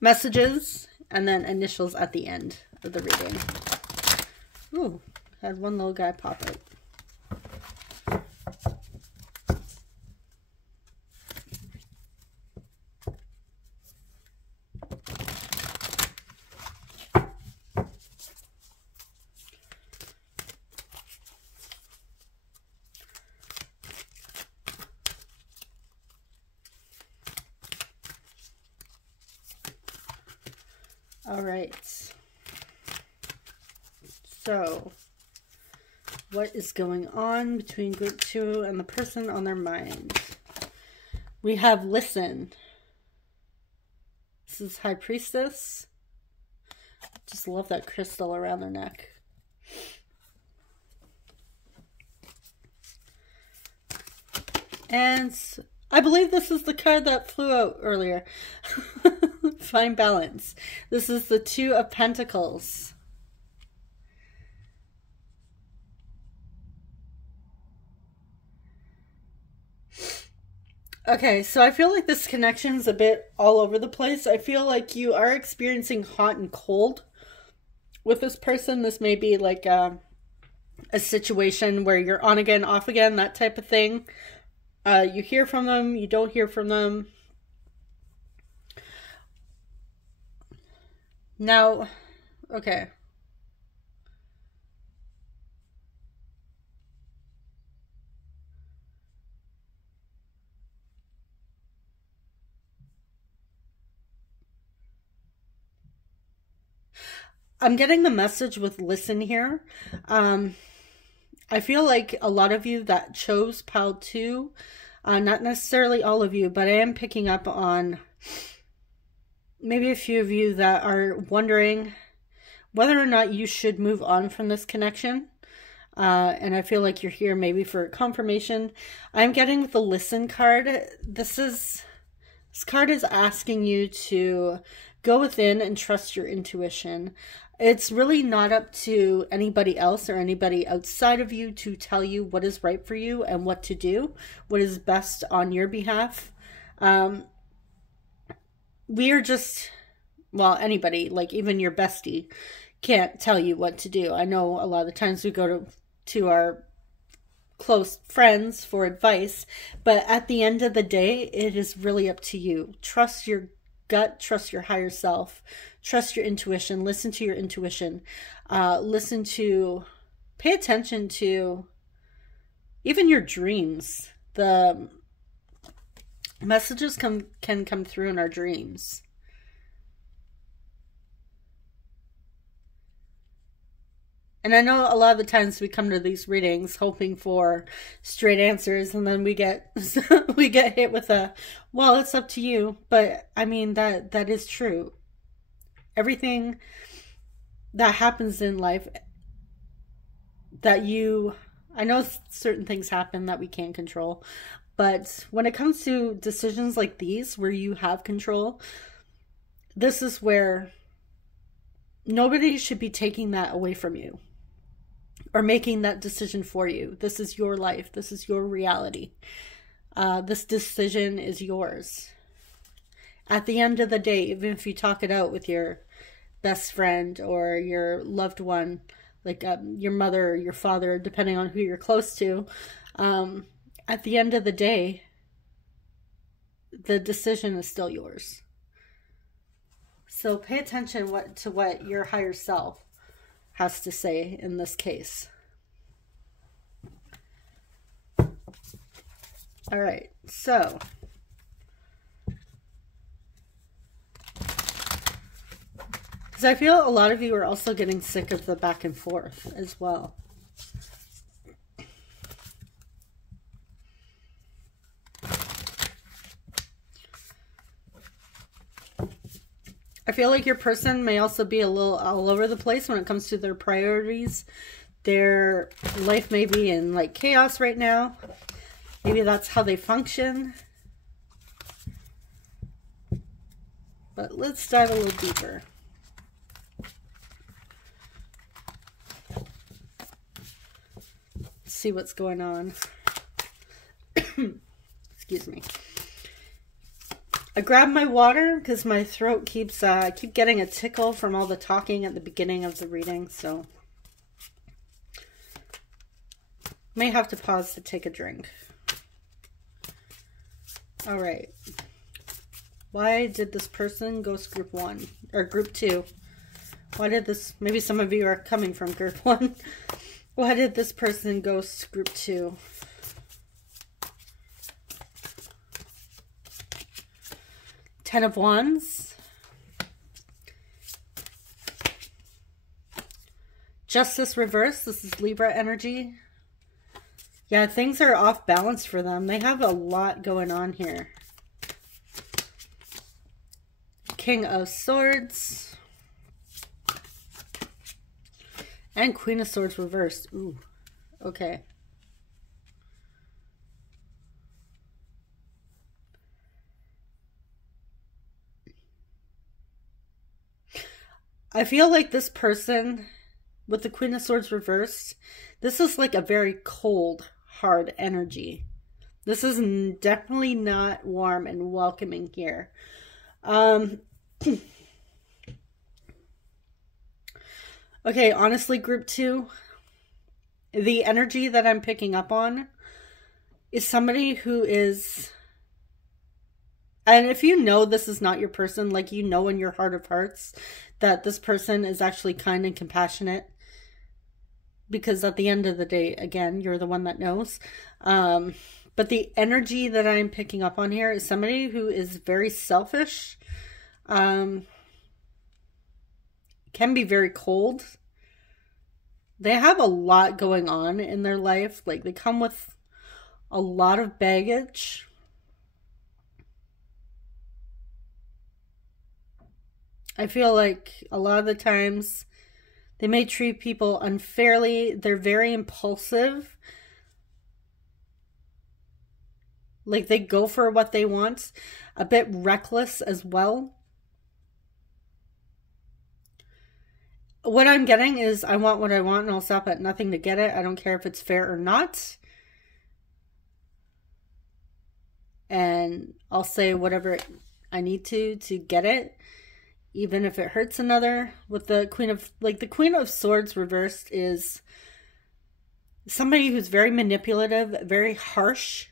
messages and then initials at the end of the reading. Ooh, had one little guy pop out. All right, so what is going on between group 2 and the person on their mind? We have listen. This is High Priestess. Just love that crystal around their neck. And I believe this is the card that flew out earlier. Find balance. This is the Two of Pentacles. Okay, so I feel like this connection is a bit all over the place. I feel like you are experiencing hot and cold with this person. This may be like a situation where you're on again, off again, that type of thing. You hear from them, you don't hear from them. Now, okay. I'm getting the message with listen here. I feel like a lot of you that chose pile 2, not necessarily all of you, but I am picking up on maybe a few of you that are wondering whether or not you should move on from this connection. And I feel like you're here maybe for confirmation. I'm getting with the listen card. This card is asking you to Go within and trust your intuition. It's really not up to anybody else or anybody outside of you to tell you what is right for you and what to do, what is best on your behalf. We are just, well, anybody, like even your bestie, can't tell you what to do. I know a lot of the times we go to our close friends for advice, but at the end of the day, it is really up to you. Trust your gut, trust your higher self, trust your intuition, listen to your intuition, pay attention to even your dreams. The messages can come through in our dreams. And I know a lot of the times we come to these readings hoping for straight answers, and then we get we get hit with a, well, it's up to you. But I mean, that is true. Everything that happens in life I know certain things happen that we can't control, but when it comes to decisions like these where you have control, this is where nobody should be taking that away from you or making that decision for you. This is your life. This is your reality. This decision is yours. At the end of the day, even if you talk it out with your best friend or your loved one, like your mother or your father, depending on who you're close to, at the end of the day, the decision is still yours. So pay attention to what your higher self has to say in this case. All right, so because I feel a lot of you are also getting sick of the back and forth as well. I feel like your person may also be a little all over the place when it comes to their priorities. Their life may be in like chaos right now. Maybe that's how they function. But let's dive a little deeper. See what's going on. Excuse me. I grabbed my water because my throat keeps keep getting a tickle from all the talking at the beginning of the reading, so may have to pause to take a drink. All right. Why did this person ghost group 1 or group 2? Why did this, maybe some of you are coming from group 1. Why did this person ghost group 2? Ten of Wands. Justice reverse. This is Libra energy. Yeah, things are off balance for them. They have a lot going on here. King of Swords. And Queen of Swords reversed. Ooh, okay. I feel like this person with the Queen of Swords reversed, this is like a very cold, hard energy. This is definitely not warm and welcoming here. Okay, honestly, group 2, the energy that I'm picking up on is somebody who is, and if you know this is not your person, like you know in your heart of hearts that this person is actually kind and compassionate, because at the end of the day, again, you're the one that knows. But the energy that I'm picking up on here is somebody who is very selfish, can be very cold. They have a lot going on in their life. Like, they come with a lot of baggage. I feel like a lot of the times they may treat people unfairly. They're very impulsive. Like, they go for what they want. A bit reckless as well. what I'm getting is I want what I want and I'll stop at nothing to get it. I don't care if it's fair or not. And I'll say whatever I need to get it, even if it hurts another. With the the Queen of Swords reversed is somebody who's very manipulative, very harsh,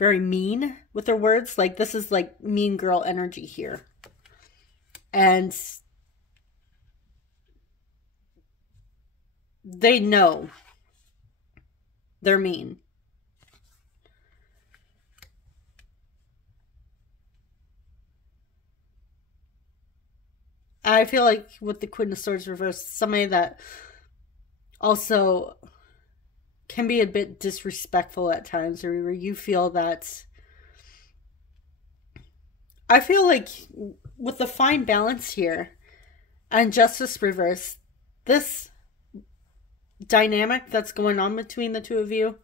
very mean with their words. Like, this is like mean girl energy here. And they know they're mean. I feel like with the Queen of Swords reversed, somebody that also can be a bit disrespectful at times, or where you feel that... I feel like with the fine balance here and Justice reversed, this dynamic that's going on between the two of you,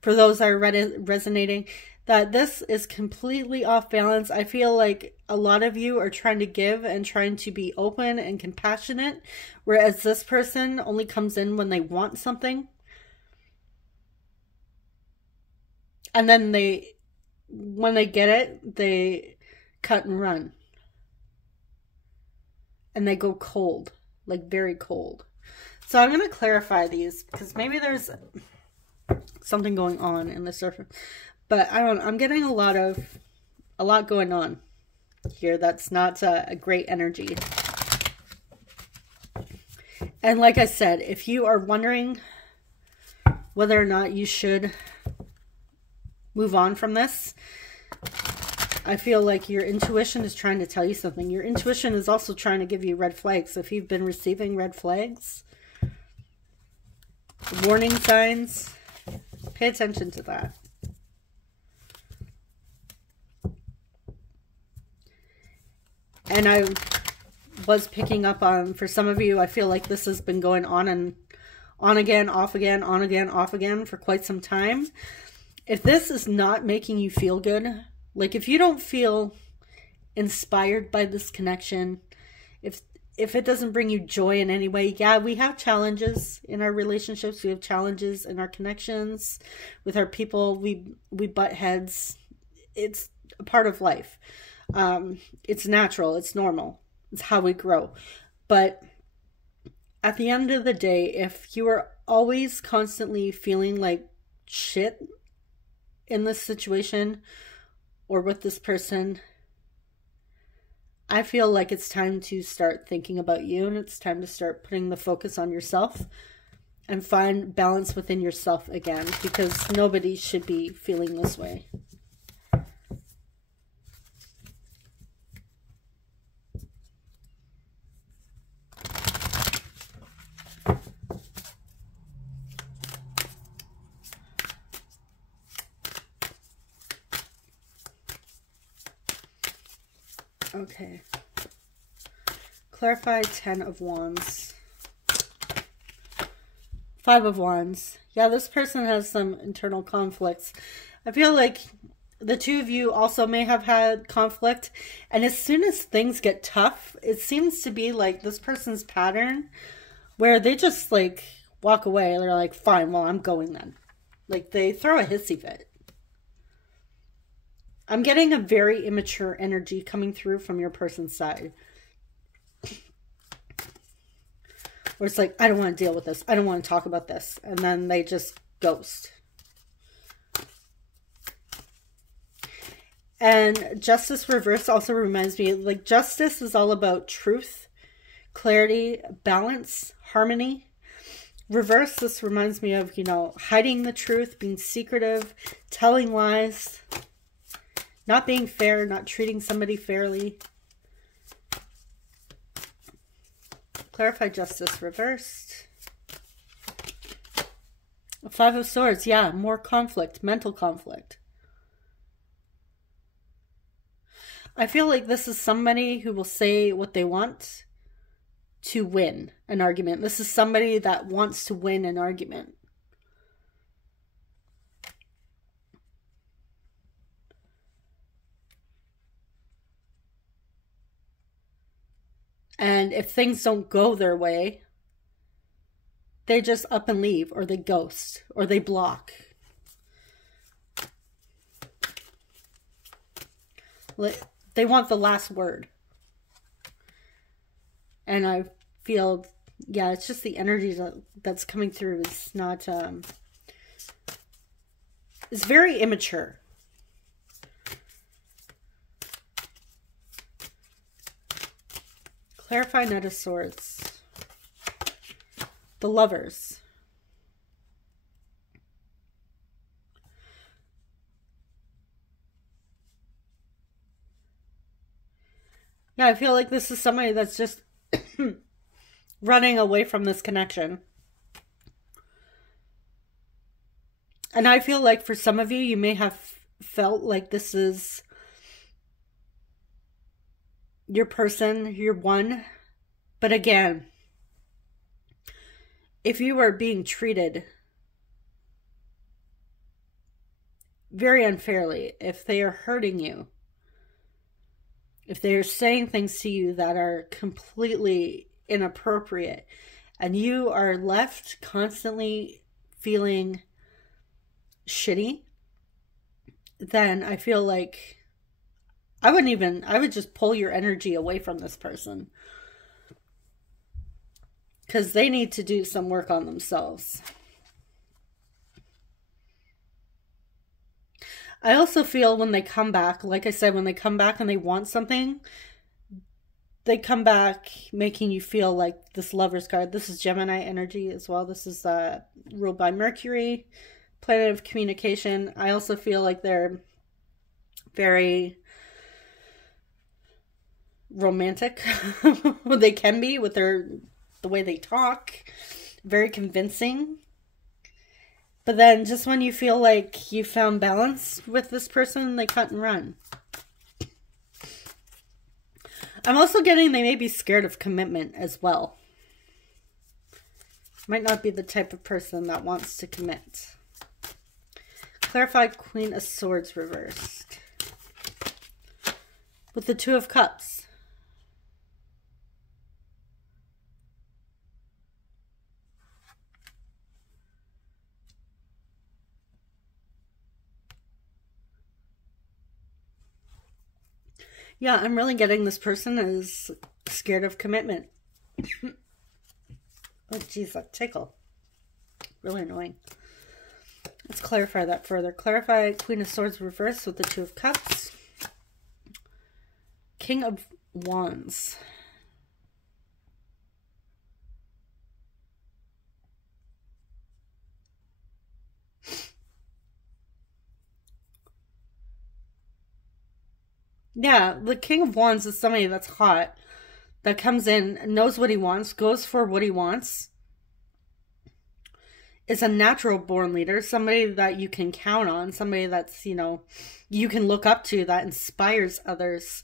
for those that are resonating, that this is completely off balance. I feel like a lot of you are trying to give and trying to be open and compassionate, whereas this person only comes in when they want something. And then when they get it, they cut and run. And they go cold, like very cold. So I'm going to clarify these because maybe there's something going on in the surface. But I don't know, I'm getting a lot going on here that's not a great energy. And like I said, if you are wondering whether or not you should move on from this, I feel like your intuition is trying to tell you something. Your intuition is also trying to give you red flags. So if you've been receiving red flags, warning signs, pay attention to that. And I was picking up on, for some of you, I feel like this has been going on and on again, off again, on again, off again for quite some time. If this is not making you feel good, like if you don't feel inspired by this connection, if it doesn't bring you joy in any way, yeah, we have challenges in our relationships. We have challenges in our connections with our people. We butt heads. It's a part of life. It's natural. It's normal. It's how we grow. But at the end of the day, if you are always constantly feeling like shit in this situation or with this person, I feel like it's time to start thinking about you, and it's time to start putting the focus on yourself and find balance within yourself again, because nobody should be feeling this way. Okay. Clarify 10 of Wands. 5 of Wands. Yeah, this person has some internal conflicts. I feel like the two of you also may have had conflict. And as soon as things get tough, it seems to be like this person's pattern where they just like walk away. They're like, fine, well, I'm going then. Like they throw a hissy fit. I'm getting a very immature energy coming through from your person's side. Where it's like, I don't want to deal with this. I don't want to talk about this. And then they just ghost. And Justice reverse also reminds me, like, justice is all about truth, clarity, balance, harmony. Reverse, this reminds me of, you know, hiding the truth, being secretive, telling lies, not being fair, not treating somebody fairly. Clarify justice reversed. 5 of Swords, yeah, more conflict, mental conflict. I feel like this is somebody who will say what they want to win an argument. This is somebody that wants to win an argument. And if things don't go their way, they just up and leave, or they ghost, or they block. They want the last word. And I feel, yeah, it's just the energy that's coming through is not, it's very immature. Clarify Knight of Swords. The Lovers. Yeah, I feel like this is somebody that's just running away from this connection. And I feel like for some of you, you may have felt like this is your person, your one. But again, if you are being treated very unfairly, if they are hurting you, if they are saying things to you that are completely inappropriate, and you are left constantly feeling shitty, then I feel like I would just pull your energy away from this person. Because they need to do some work on themselves. I also feel when they come back, like I said, when they come back and they want something, they come back making you feel like this Lover's card. This is Gemini energy as well. This is ruled by Mercury, planet of communication. I also feel like they're very romantic. They can be with the way they talk. Very convincing. But then just when you feel like you found balance with this person, they cut and run. I'm also getting they may be scared of commitment as well. Might not be the type of person that wants to commit. Clarify Queen of Swords reversed. With the Two of Cups. Yeah, I'm really getting this person is scared of commitment. Oh, geez, that tickle. Really annoying. Let's clarify that further. Clarify Queen of Swords reversed with the Two of Cups. King of Wands. Yeah, the King of Wands is somebody that's hot, that comes in, knows what he wants, goes for what he wants, is a natural born leader, somebody that you can count on, somebody that's, you know, you can look up to, that inspires others.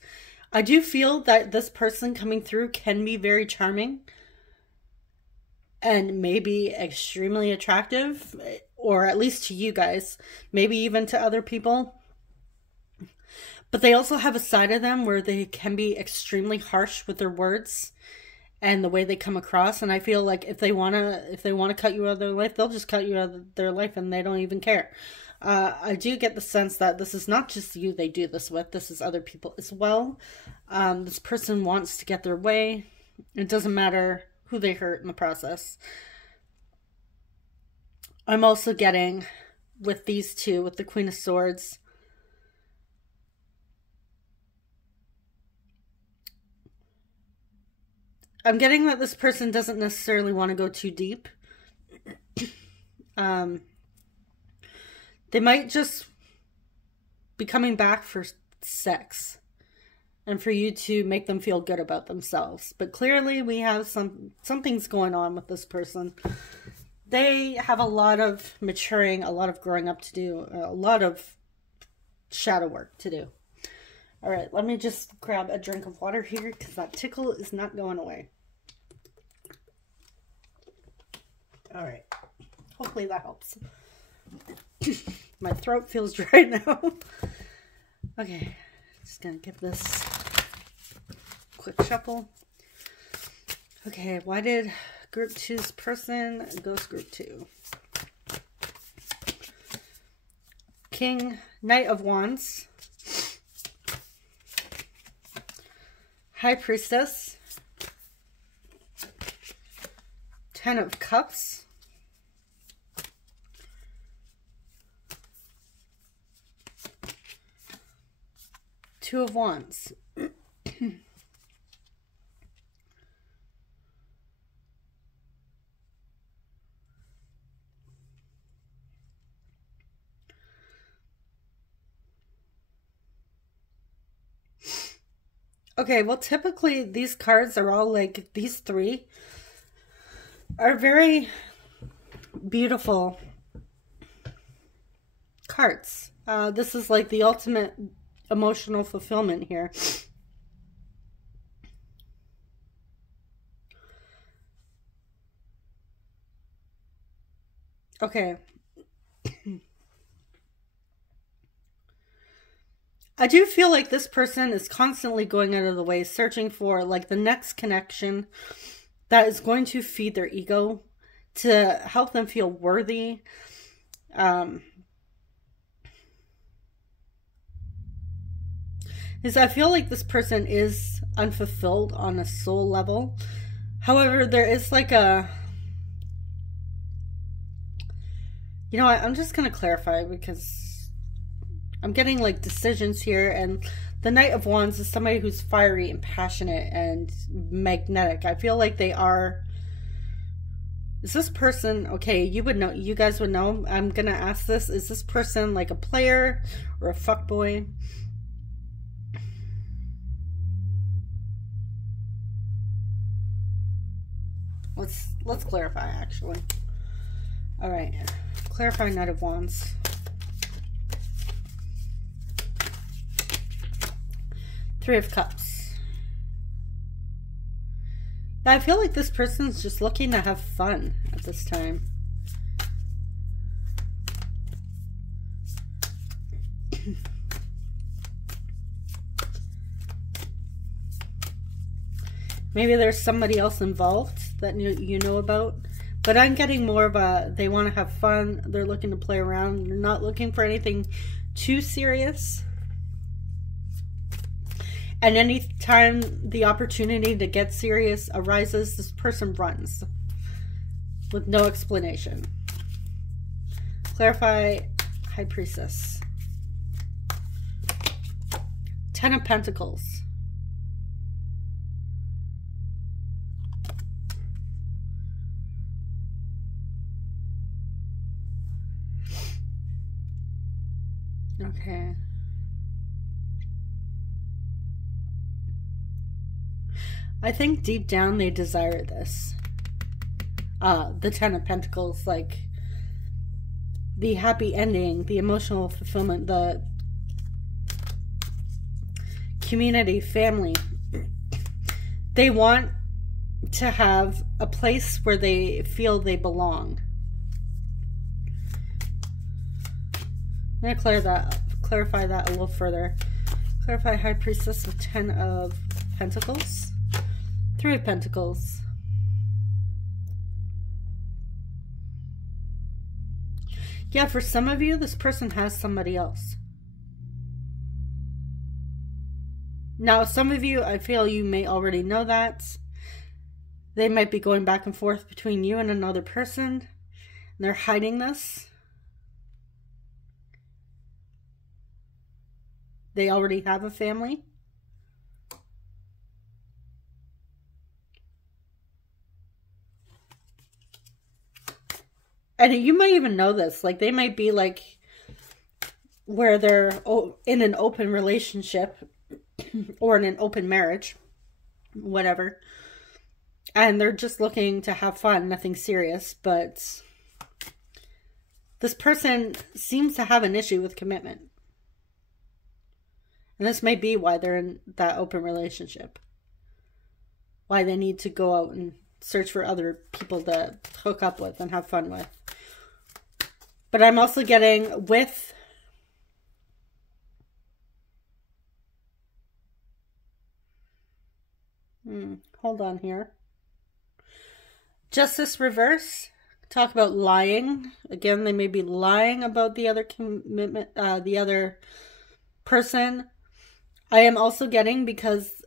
I do feel that this person coming through can be very charming and maybe extremely attractive, or at least to you guys, maybe even to other people. But they also have a side of them where they can be extremely harsh with their words and the way they come across. And I feel like if they wanna cut you out of their life, they'll just cut you out of their life and they don't even care. I do get the sense that this is not just you they do this with. This is other people as well. This person wants to get their way. It doesn't matter who they hurt in the process. I'm also getting with these two, with the Queen of Swords, I'm getting that this person doesn't necessarily want to go too deep. They might just be coming back for sex and for you to make them feel good about themselves. But clearly we have something's going on with this person. They have a lot of maturing, a lot of growing up to do, a lot of shadow work to do. All right, let me just grab a drink of water here because that tickle is not going away. All right, hopefully that helps. My throat feels dry now. Okay, just gonna give this a quick shuffle. Okay, why did Group 2's person, ghost group 2. King, Knight of Wands. High Priestess. Ten of Cups. Two of Wands. Okay, well, typically these cards are all like, these three are very beautiful cards. This is like the ultimate emotional fulfillment here. Okay. I do feel like this person is constantly going out of the way, searching for like the next connection that is going to feed their ego, to help them feel worthy. Is I feel like this person is unfulfilled on a soul level. However, there is like a, you know what, I'm just going to clarify because I'm getting like decisions here, and the Knight of Wands is somebody who's fiery and passionate and magnetic. I feel like they are. Is this person, okay, you would know, you guys would know. I'm going to ask this. Is this person like a player or a fuckboy? Let's clarify actually. All right. Clarify Knight of Wands. Three of Cups. I feel like this person's just looking to have fun at this time. Maybe there's somebody else involved that you know about. But I'm getting more of a, they want to have fun. They're looking to play around. They're not looking for anything too serious. And anytime the opportunity to get serious arises, this person runs with no explanation. Clarify High Priestess. Ten of Pentacles. Okay. I think deep down they desire this. The Ten of Pentacles, like the happy ending, the emotional fulfillment, the community, family. They want to have a place where they feel they belong. I'm going to clarify that a little further. Clarify High Priestess with Ten of Pentacles. Three of Pentacles. Yeah, for some of you, this person has somebody else. Now, some of you, I feel you may already know that. They might be going back and forth between you and another person. And they're hiding this. They already have a family. And you might even know this. Like, they might be like where they're in an open relationship or in an open marriage, whatever. And they're just looking to have fun, nothing serious. But this person seems to have an issue with commitment. And this may be why they're in that open relationship. Why they need to go out and search for other people to hook up with and have fun with. But I'm also getting with hold on here. Justice reverse. Talk about lying. Again, they may be lying about the other commitment, the other person. I am also getting, because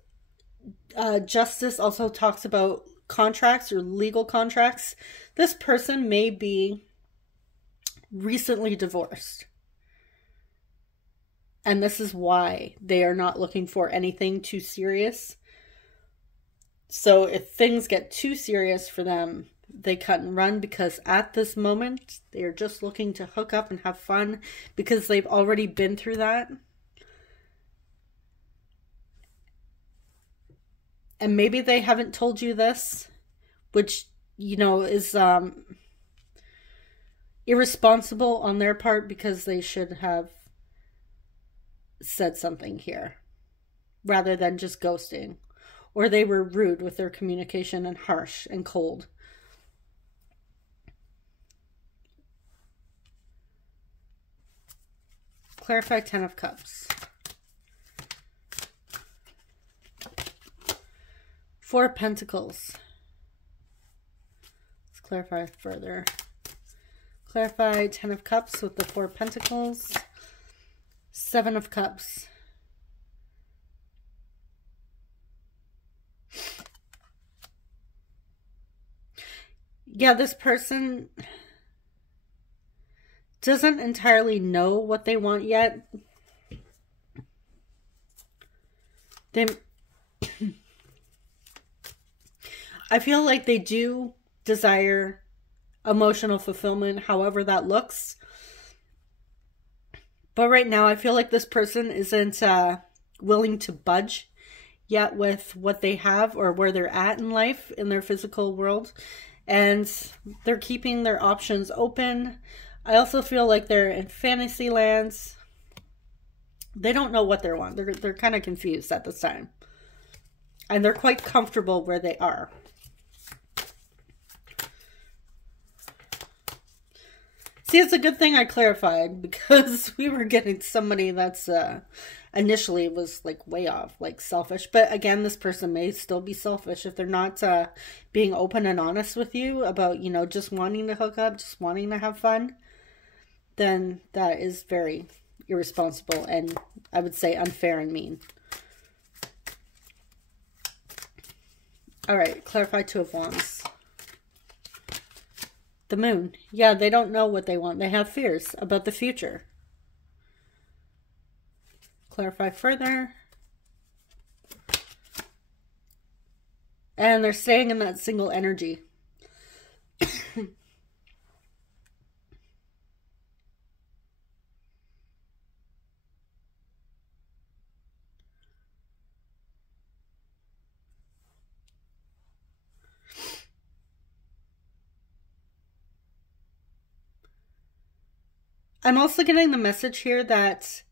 justice also talks about contracts or legal contracts. This person may be recently divorced. And this is why they are not looking for anything too serious. So if things get too serious for them, they cut and run, because at this moment, they are just looking to hook up and have fun, because they've already been through that. And maybe they haven't told you this, which, you know, is irresponsible on their part, because they should have said something here rather than just ghosting. Or they were rude with their communication and harsh and cold. Clarify 10 of Cups. 4 of Pentacles. Let's clarify further. Clarify 10 of Cups with the 4 of Pentacles. 7 of Cups. Yeah, this person doesn't entirely know what they want yet. I feel like they do desire emotional fulfillment, however that looks. But right now, I feel like this person isn't willing to budge yet with what they have or where they're at in life, in their physical world. And they're keeping their options open. I also feel like they're in fantasy lands. They don't know what they want. They're kind of confused at this time. And they're quite comfortable where they are. See, it's a good thing I clarified, because we were getting somebody that's initially was like way off, like selfish. But again, this person may still be selfish if they're not being open and honest with you about, you know, just wanting to hook up, just wanting to have fun. Then that is very irresponsible and I would say unfair and mean. All right, clarify 2 of Wands. The Moon. Yeah, they don't know what they want. They have fears about the future. Clarify further. And they're staying in that single energy. I'm also getting the message here that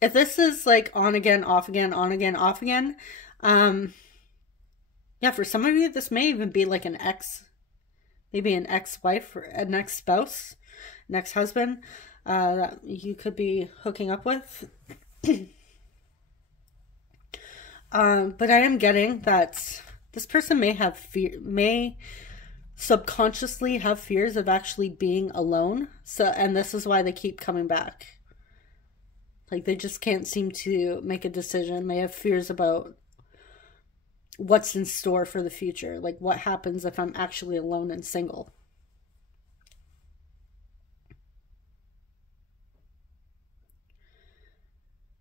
if this is like on again, off again, on again, off again, yeah, for some of you, this may even be like an ex, maybe an ex-wife or an ex-spouse, an ex-husband that you could be hooking up with. But I am getting that this person may have fear, may subconsciously have fears of actually being alone. So, and this is why they keep coming back. Like they just can't seem to make a decision. They have fears about what's in store for the future. Like what happens if I'm actually alone and single.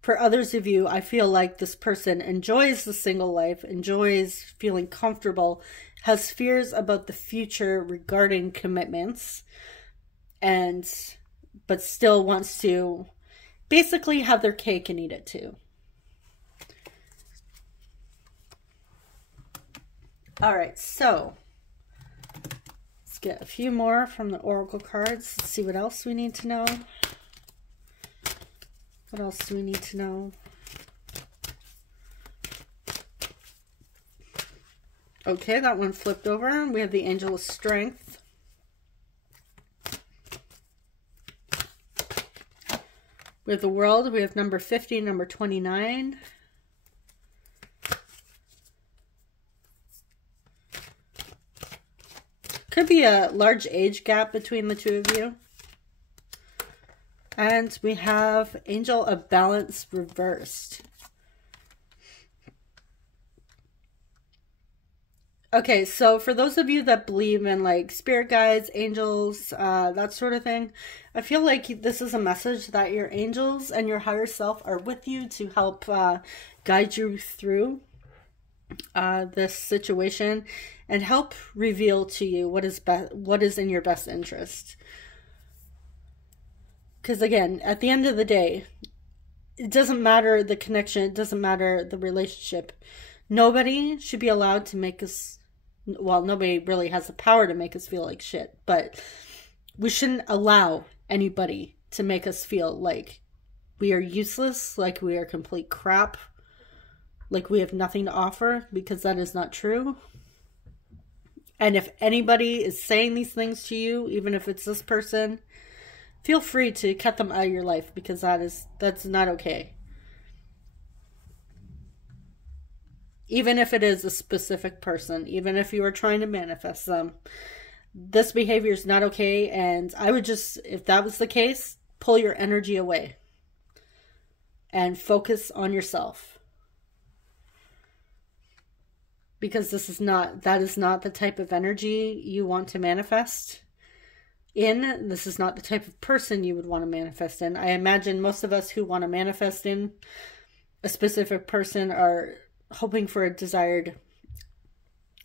For others of you, I feel like this person enjoys the single life, enjoys feeling comfortable, has fears about the future regarding commitments, but still wants to basically have their cake and eat it too. All right, so let's get a few more from the Oracle cards. Let's see what else we need to know. What else do we need to know? Okay, that one flipped over. We have the Angel of Strength. We have the World. We have number 50, number 29. Could be a large age gap between the two of you. And we have Angel of Balance reversed. Okay, so for those of you that believe in like spirit guides, angels, that sort of thing, I feel like this is a message that your angels and your higher self are with you to help guide you through this situation and help reveal to you what is in your best interest. Because again, at the end of the day, it doesn't matter the connection, it doesn't matter the relationship. Nobody should be allowed to make us, well, nobody really has the power to make us feel like shit, but we shouldn't allow anybody to make us feel like we are useless, like we are complete crap, like we have nothing to offer, because that is not true. And if anybody is saying these things to you, even if it's this person, feel free to cut them out of your life, because that's not okay. Even if it is a specific person, even if you are trying to manifest them, this behavior is not okay. And I would just, if that was the case, pull your energy away and focus on yourself. Because that is not the type of energy you want to manifest in. This is not the type of person you would want to manifest in. I imagine most of us who want to manifest in a specific person are hoping for a desired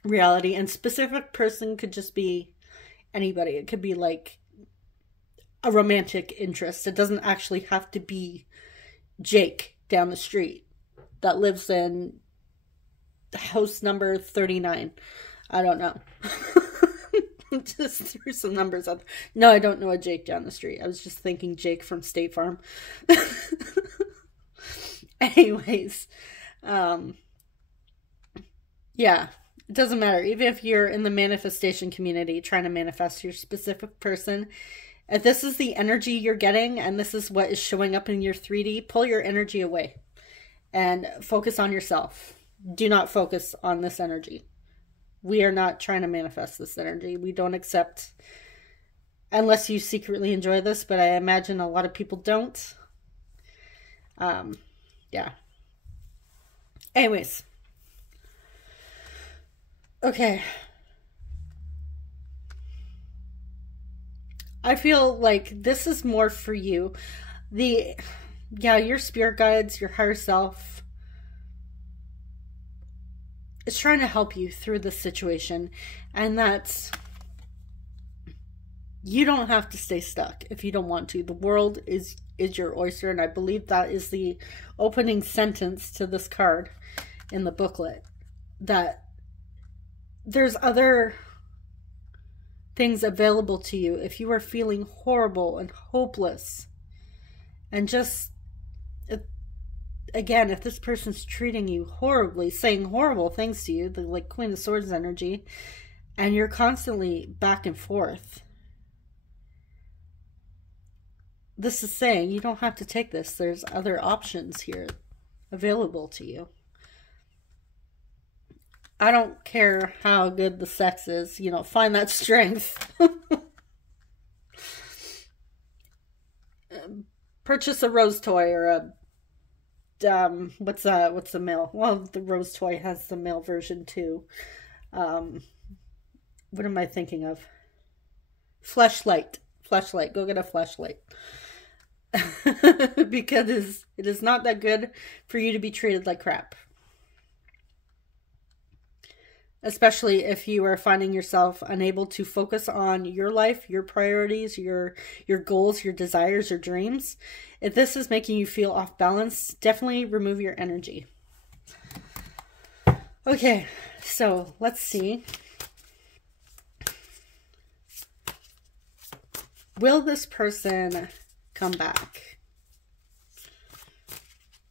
reality, and specific person could just be anybody. It could be like a romantic interest. It doesn't actually have to be Jake down the street that lives in house number 39. I don't know. Just threw some numbers out. No, I don't know a Jake down the street. I was just thinking Jake from State Farm. Anyways, yeah, it doesn't matter. Even if you're in the manifestation community trying to manifest your specific person, if this is the energy you're getting and this is what is showing up in your 3D, pull your energy away and focus on yourself. Do not focus on this energy. We are not trying to manifest this energy. We don't accept, unless you secretly enjoy this, but I imagine a lot of people don't. Yeah. Anyways. Okay. I feel like this is more for you. Your spirit guides, your higher self, is trying to help you through this situation. And that's, you don't have to stay stuck if you don't want to. The world is your oyster. And I believe that is the opening sentence to this card in the booklet. That there's other things available to you if you are feeling horrible and hopeless. And just, again, if this person's treating you horribly, saying horrible things to you, the like Queen of Swords energy, and you're constantly back and forth, this is saying you don't have to take this. There's other options here available to you. I don't care how good the sex is, find that strength. Purchase a rose toy or a what's the male? Well, the rose toy has the male version too. What am I thinking of? Fleshlight. Go get a fleshlight. Because it is not that good for you to be treated like crap. Especially if you are finding yourself unable to focus on your life, your priorities, your goals, your desires, your dreams. If this is making you feel off balance, definitely remove your energy. Okay, so let's see. Will this person come back?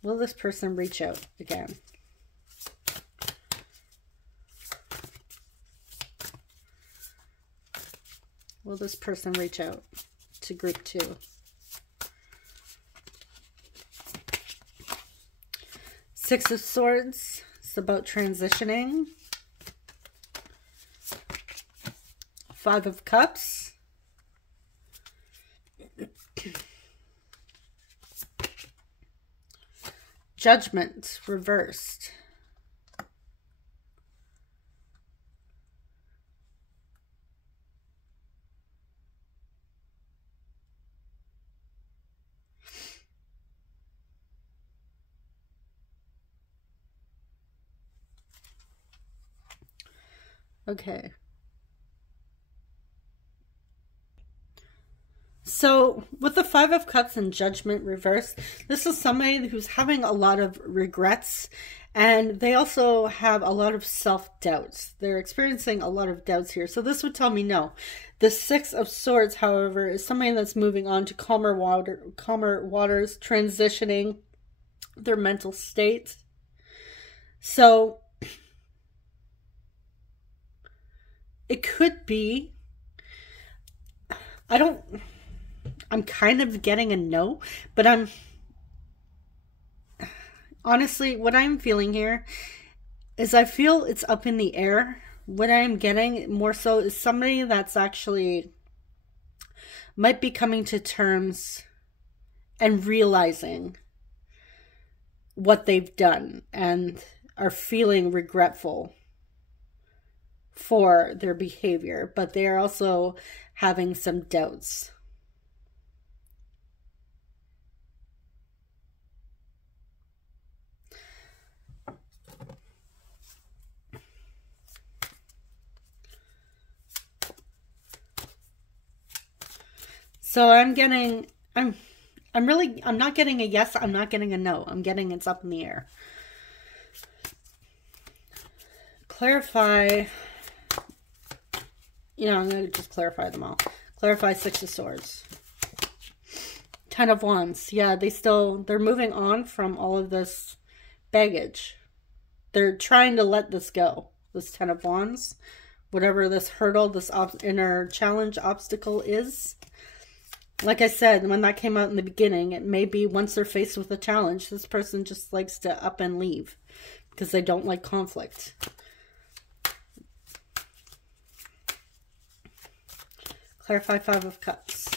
Will this person reach out again? Will this person reach out to group 2? Six of Swords. It's about transitioning. Five of Cups. Judgment reversed. Okay. So with the Five of Cups and Judgment reversed, this is somebody who's having a lot of regrets, and they also have a lot of self-doubts. They're experiencing a lot of doubts here. So this would tell me no. The Six of Swords, however, is somebody that's moving on to calmer waters, transitioning their mental state. So it could be, I'm kind of getting a no, but honestly, what I'm feeling here is I feel it's up in the air. What I'm getting more so is somebody that's actually might be coming to terms and realizing what they've done and are feeling regretful for their behavior, but they are also having some doubts. So I'm not getting a yes, I'm not getting a no. I'm getting it's up in the air. Clarify. I'm going to just clarify them all. Clarify Six of Swords. Ten of Wands. Yeah, they're moving on from all of this baggage. They're trying to let this go. This Ten of Wands. Whatever this hurdle, this inner challenge, obstacle is. Like I said, when that came out in the beginning, it may be once they're faced with a challenge, this person just likes to up and leave because they don't like conflict. Clarify Five of Cups.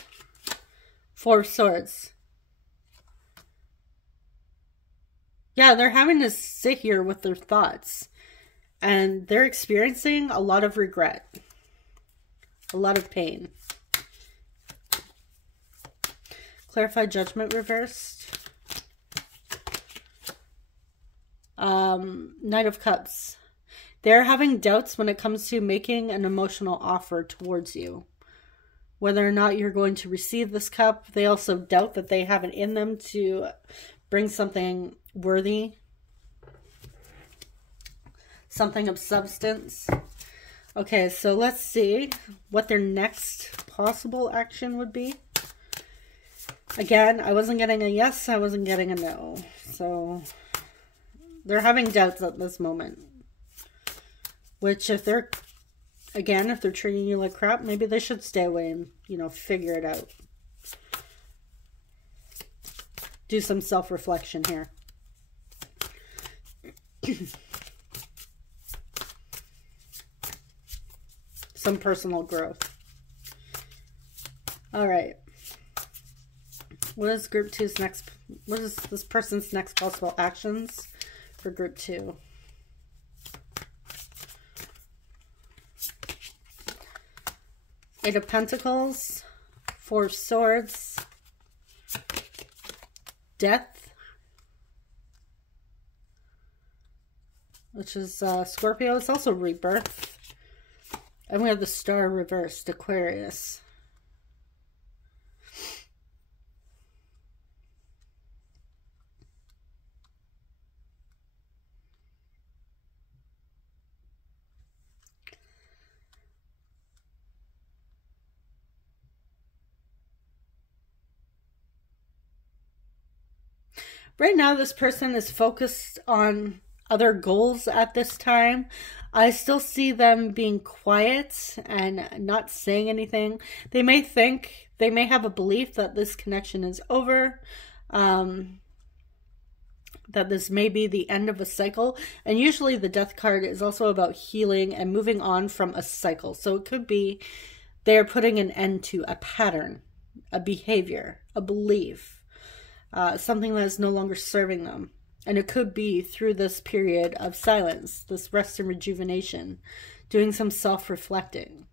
Four of Swords. Yeah, they're having to sit here with their thoughts. And they're experiencing a lot of regret. A lot of pain. Clarify Judgment reversed. Knight of Cups. They're having doubts when it comes to making an emotional offer towards you. Whether or not you're going to receive this cup. They also doubt that they have it in them to bring something worthy. Something of substance. Okay, so let's see what their next possible action would be. Again, I wasn't getting a yes, I wasn't getting a no. So they're having doubts at this moment. Which if they're treating you like crap, maybe they should stay away and, figure it out. Do some self-reflection here. Some personal growth. All right. What is this person's next possible actions for group 2? Eight of Pentacles, Four of Swords, Death, which is Scorpio. It's also Rebirth. And we have the Star reversed, Aquarius. Right now, this person is focused on other goals at this time. I still see them being quiet and not saying anything. They may have a belief that this connection is over, that this may be the end of a cycle. And usually the Death card is also about healing and moving on from a cycle. So it could be They are putting an end to a pattern, a behavior, a belief, something that is no longer serving them. And it could be through this period of silence, this rest and rejuvenation, doing some self-reflection.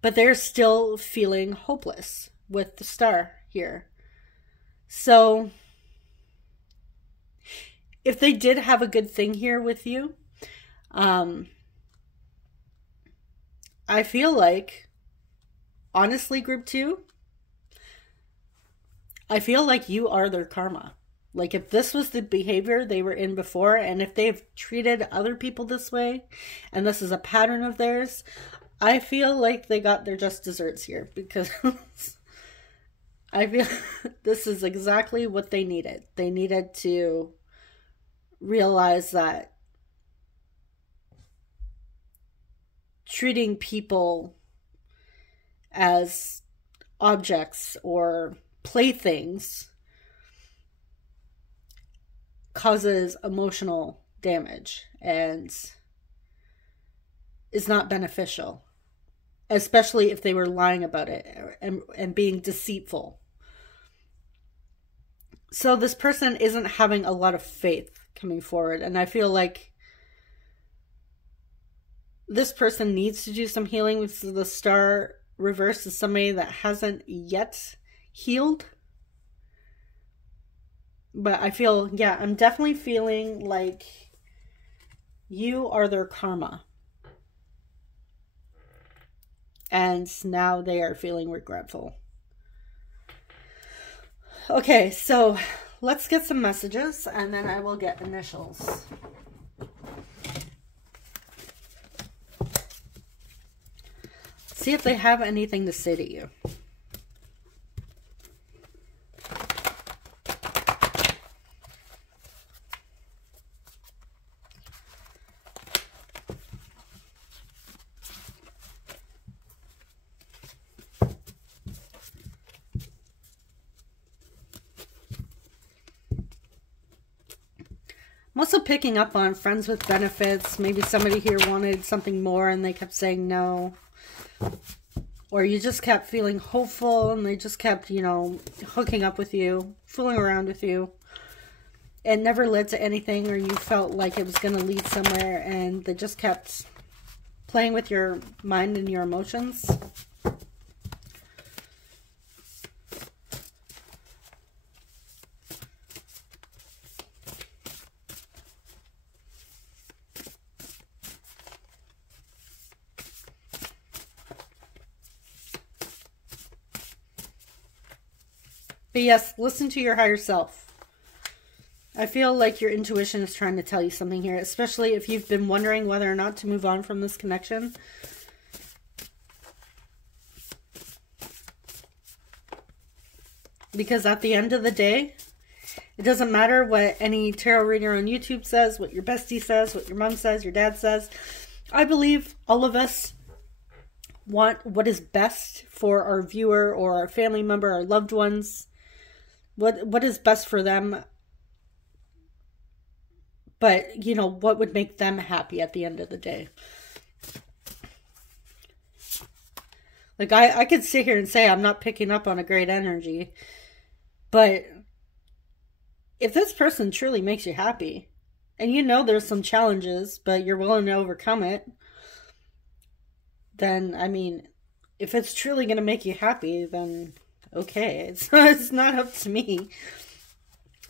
But they're still feeling hopeless with the star here. So if they did have a good thing here with you, I feel like, honestly, group 2, I feel like you are their karma. Like if this was the behavior they were in before, and if they've treated other people this way, and this is a pattern of theirs, I feel like they got their just desserts here, because I feel this is exactly what they needed. They needed to realize that treating people as objects or playthings causes emotional damage and is not beneficial, especially if they were lying about it and being deceitful. So this person isn't having a lot of faith coming forward, and I feel like this person needs to do some healing. With the star reverse is somebody that hasn't yet healed. But I feel, yeah, I'm definitely feeling like you are their karma. And now they are feeling regretful. Okay, so let's get some messages, and then I will get initials. See if they have anything to say to you. I'm also picking up on friends with benefits. Maybe somebody here wanted something more and they kept saying no. Or you just kept feeling hopeful and they just kept, you know, hooking up with you, fooling around with you. It never led to anything, or you felt like it was going to lead somewhere, and they just kept playing with your mind and your emotions. But yes, listen to your higher self. I feel like your intuition is trying to tell you something here, especially if you've been wondering whether or not to move on from this connection. Because at the end of the day, it doesn't matter what any tarot reader on YouTube says, what your bestie says, what your mom says, your dad says. I believe all of us want what is best for our viewer or our family member, our loved ones. What is best for them. But, you know, what would make them happy at the end of the day? Like, I could sit here and say I'm not picking up on a great energy. But if this person truly makes you happy, and you know there's some challenges, but you're willing to overcome it, then, I mean, if it's truly going to make you happy, then okay. It's not up to me.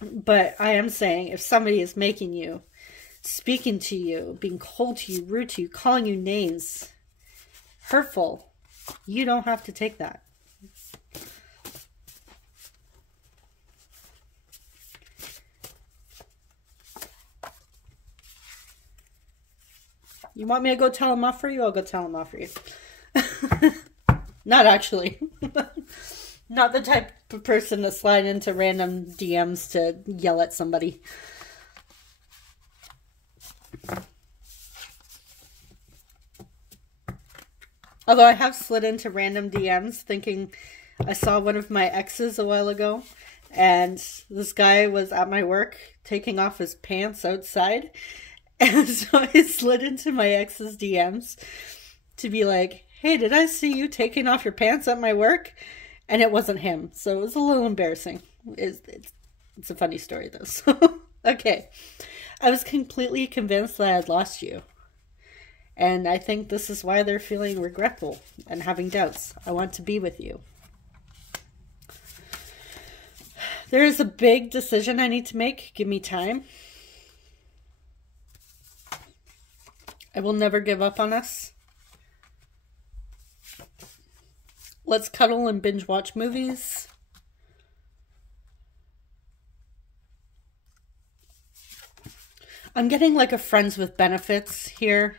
But I am saying, if somebody is making you, speaking to you, being cold to you, rude to you, calling you names, hurtful, you don't have to take that. You want me to go tell them off for you? I'll go tell them off for you. Not actually. Not the type of person to slide into random DMs to yell at somebody. Although I have slid into random DMs thinking I saw one of my exes a while ago. And this guy was at my work taking off his pants outside. And so I slid into my ex's DMs. to be like, hey, did I see you taking off your pants at my work? And it wasn't him. So it was a little embarrassing. It's a funny story, though. So, okay. I was completely convinced that I had lost you. And I think this is why they're feeling regretful and having doubts. I want to be with you. There is a big decision I need to make. Give me time. I will never give up on us. Let's cuddle and binge watch movies. I'm getting like a friends with benefits here.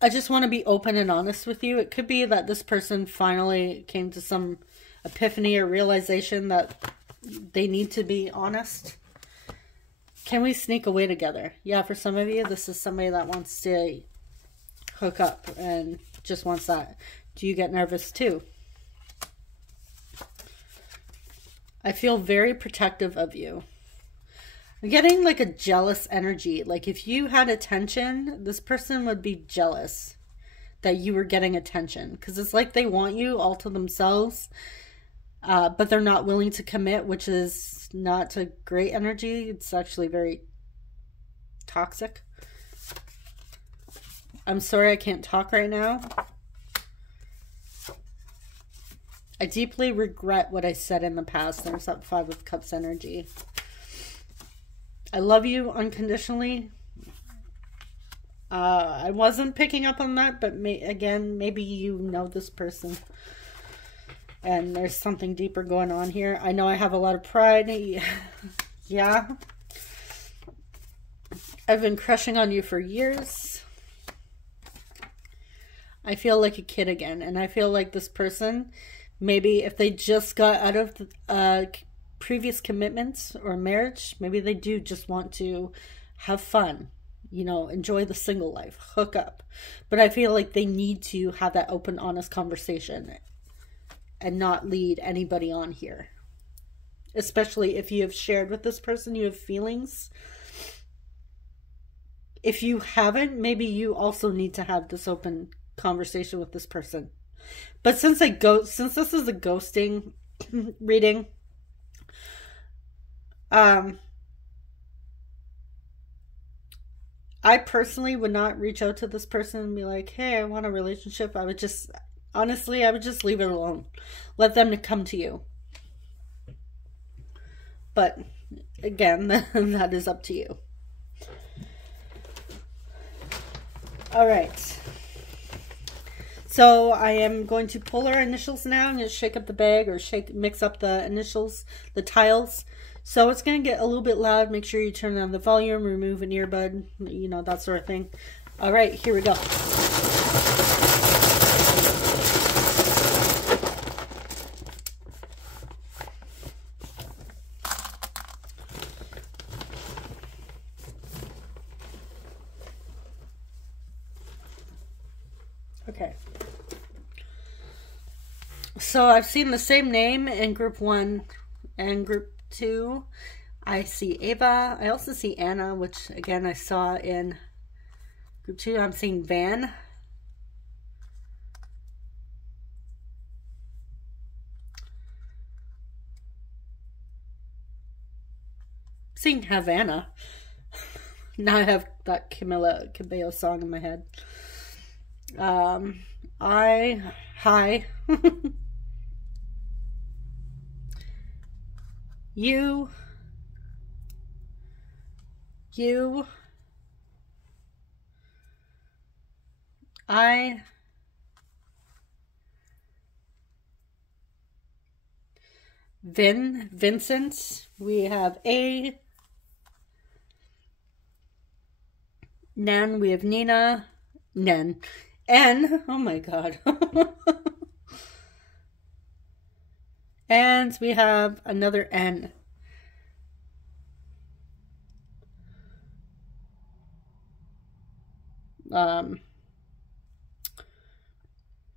I just want to be open and honest with you. It could be that this person finally came to some epiphany or realization that they need to be honest. Can we sneak away together? Yeah, for some of you, this is somebody that wants to hook up and just wants that. Do you get nervous too? I feel very protective of you. I'm getting like a jealous energy. Like if you had attention, this person would be jealous that you were getting attention. Because it's like they want you all to themselves. But they're not willing to commit, which is not a great energy. It's actually very toxic. I'm sorry I can't talk right now. I deeply regret what I said in the past. There's that 5 of Cups energy. I love you unconditionally. I wasn't picking up on that, but again, maybe you know this person. And there's something deeper going on here. I know I have a lot of pride. Yeah. I've been crushing on you for years. I feel like a kid again. And I feel like this person, maybe if they just got out of the, previous commitments or marriage, maybe they do just want to have fun. You know, enjoy the single life. Hook up. But I feel like they need to have that open, honest conversation. And not lead anybody on here. Especially if you have shared with this person, you have feelings. If you haven't, maybe you also need to have this open conversation with this person. But since this is a ghosting reading, I personally would not reach out to this person and be like, hey, I want a relationship. I would just leave it alone. Let them come to you. But again, that is up to you. All right. So I am going to pull our initials now. I'm going to shake up the bag or mix up the initials, the tiles. So it's going to get a little bit loud. Make sure you turn down the volume, remove an earbud, you know, that sort of thing. All right, here we go. Okay. So I've seen the same name in group 1 and group 2. I see Ava. I also see Anna, which again I saw in group 2. I'm seeing Van. Seeing Havana. Now I have that Camila Cabello song in my head. Hi. You, I, Vincent, we have A, Nan, we have Nina, N, oh my god. And we have another N.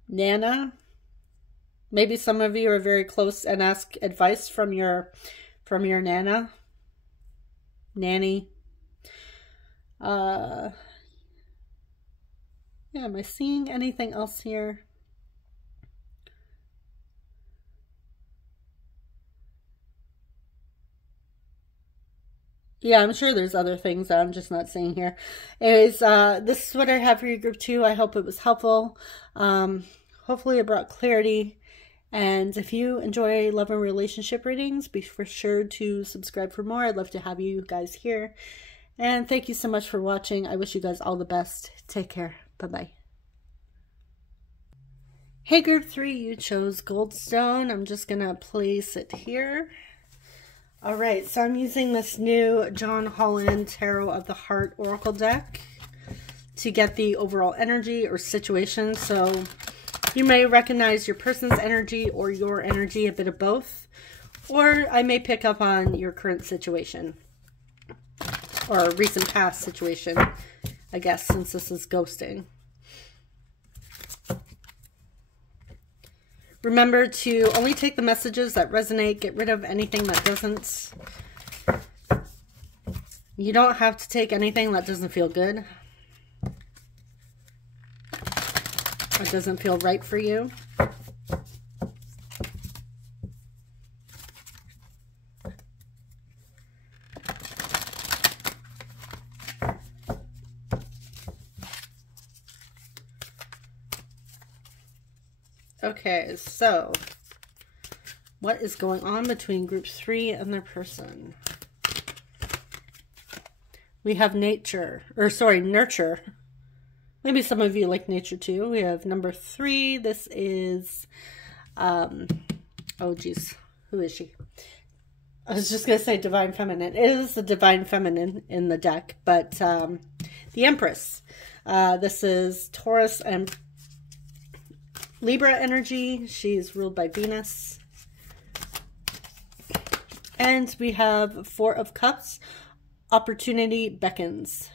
Nana. Maybe some of you are very close and ask advice from your Nana. Nanny. Yeah, am I seeing anything else here? Yeah, I'm sure there's other things that I'm just not seeing here. Anyways, this is what I have for your group 2. I hope it was helpful. Hopefully it brought clarity. And if you enjoy love and relationship readings, be for sure to subscribe for more. I'd love to have you guys here. And thank you so much for watching. I wish you guys all the best. Take care. Bye-bye. Hey, group 3, you chose Goldstone. I'm just going to place it here. All right, so I'm using this new John Holland Tarot of the Heart Oracle deck to get the overall energy or situation. So you may recognize your person's energy or your energy, a bit of both. Or I may pick up on your current situation or recent past situation, I guess, since this is ghosting. Remember to only take the messages that resonate. Get rid of anything that doesn't. You don't have to take anything that doesn't feel good. Or doesn't feel right for you. Okay, so what is going on between group 3 and their person? We have nature, or sorry, nurture. Maybe some of you like nature too. We have number 3. This is, oh geez, who is she? I was just going to say Divine Feminine. It is the Divine Feminine in the deck, but the Empress. This is Taurus and Libra energy. She's ruled by Venus. And we have 4 of Cups. Opportunity beckons.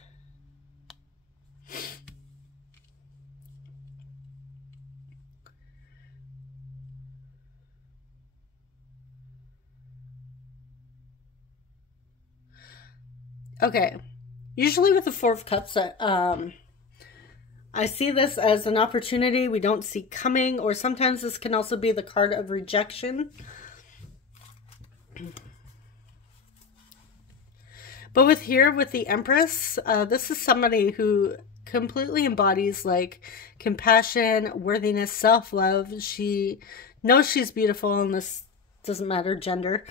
Okay. Usually with the 4 of Cups, I see this as an opportunity we don't see coming, or sometimes this can also be the card of rejection. But with the Empress, this is somebody who completely embodies like compassion, worthiness, self-love. She knows she's beautiful, and this doesn't matter gender.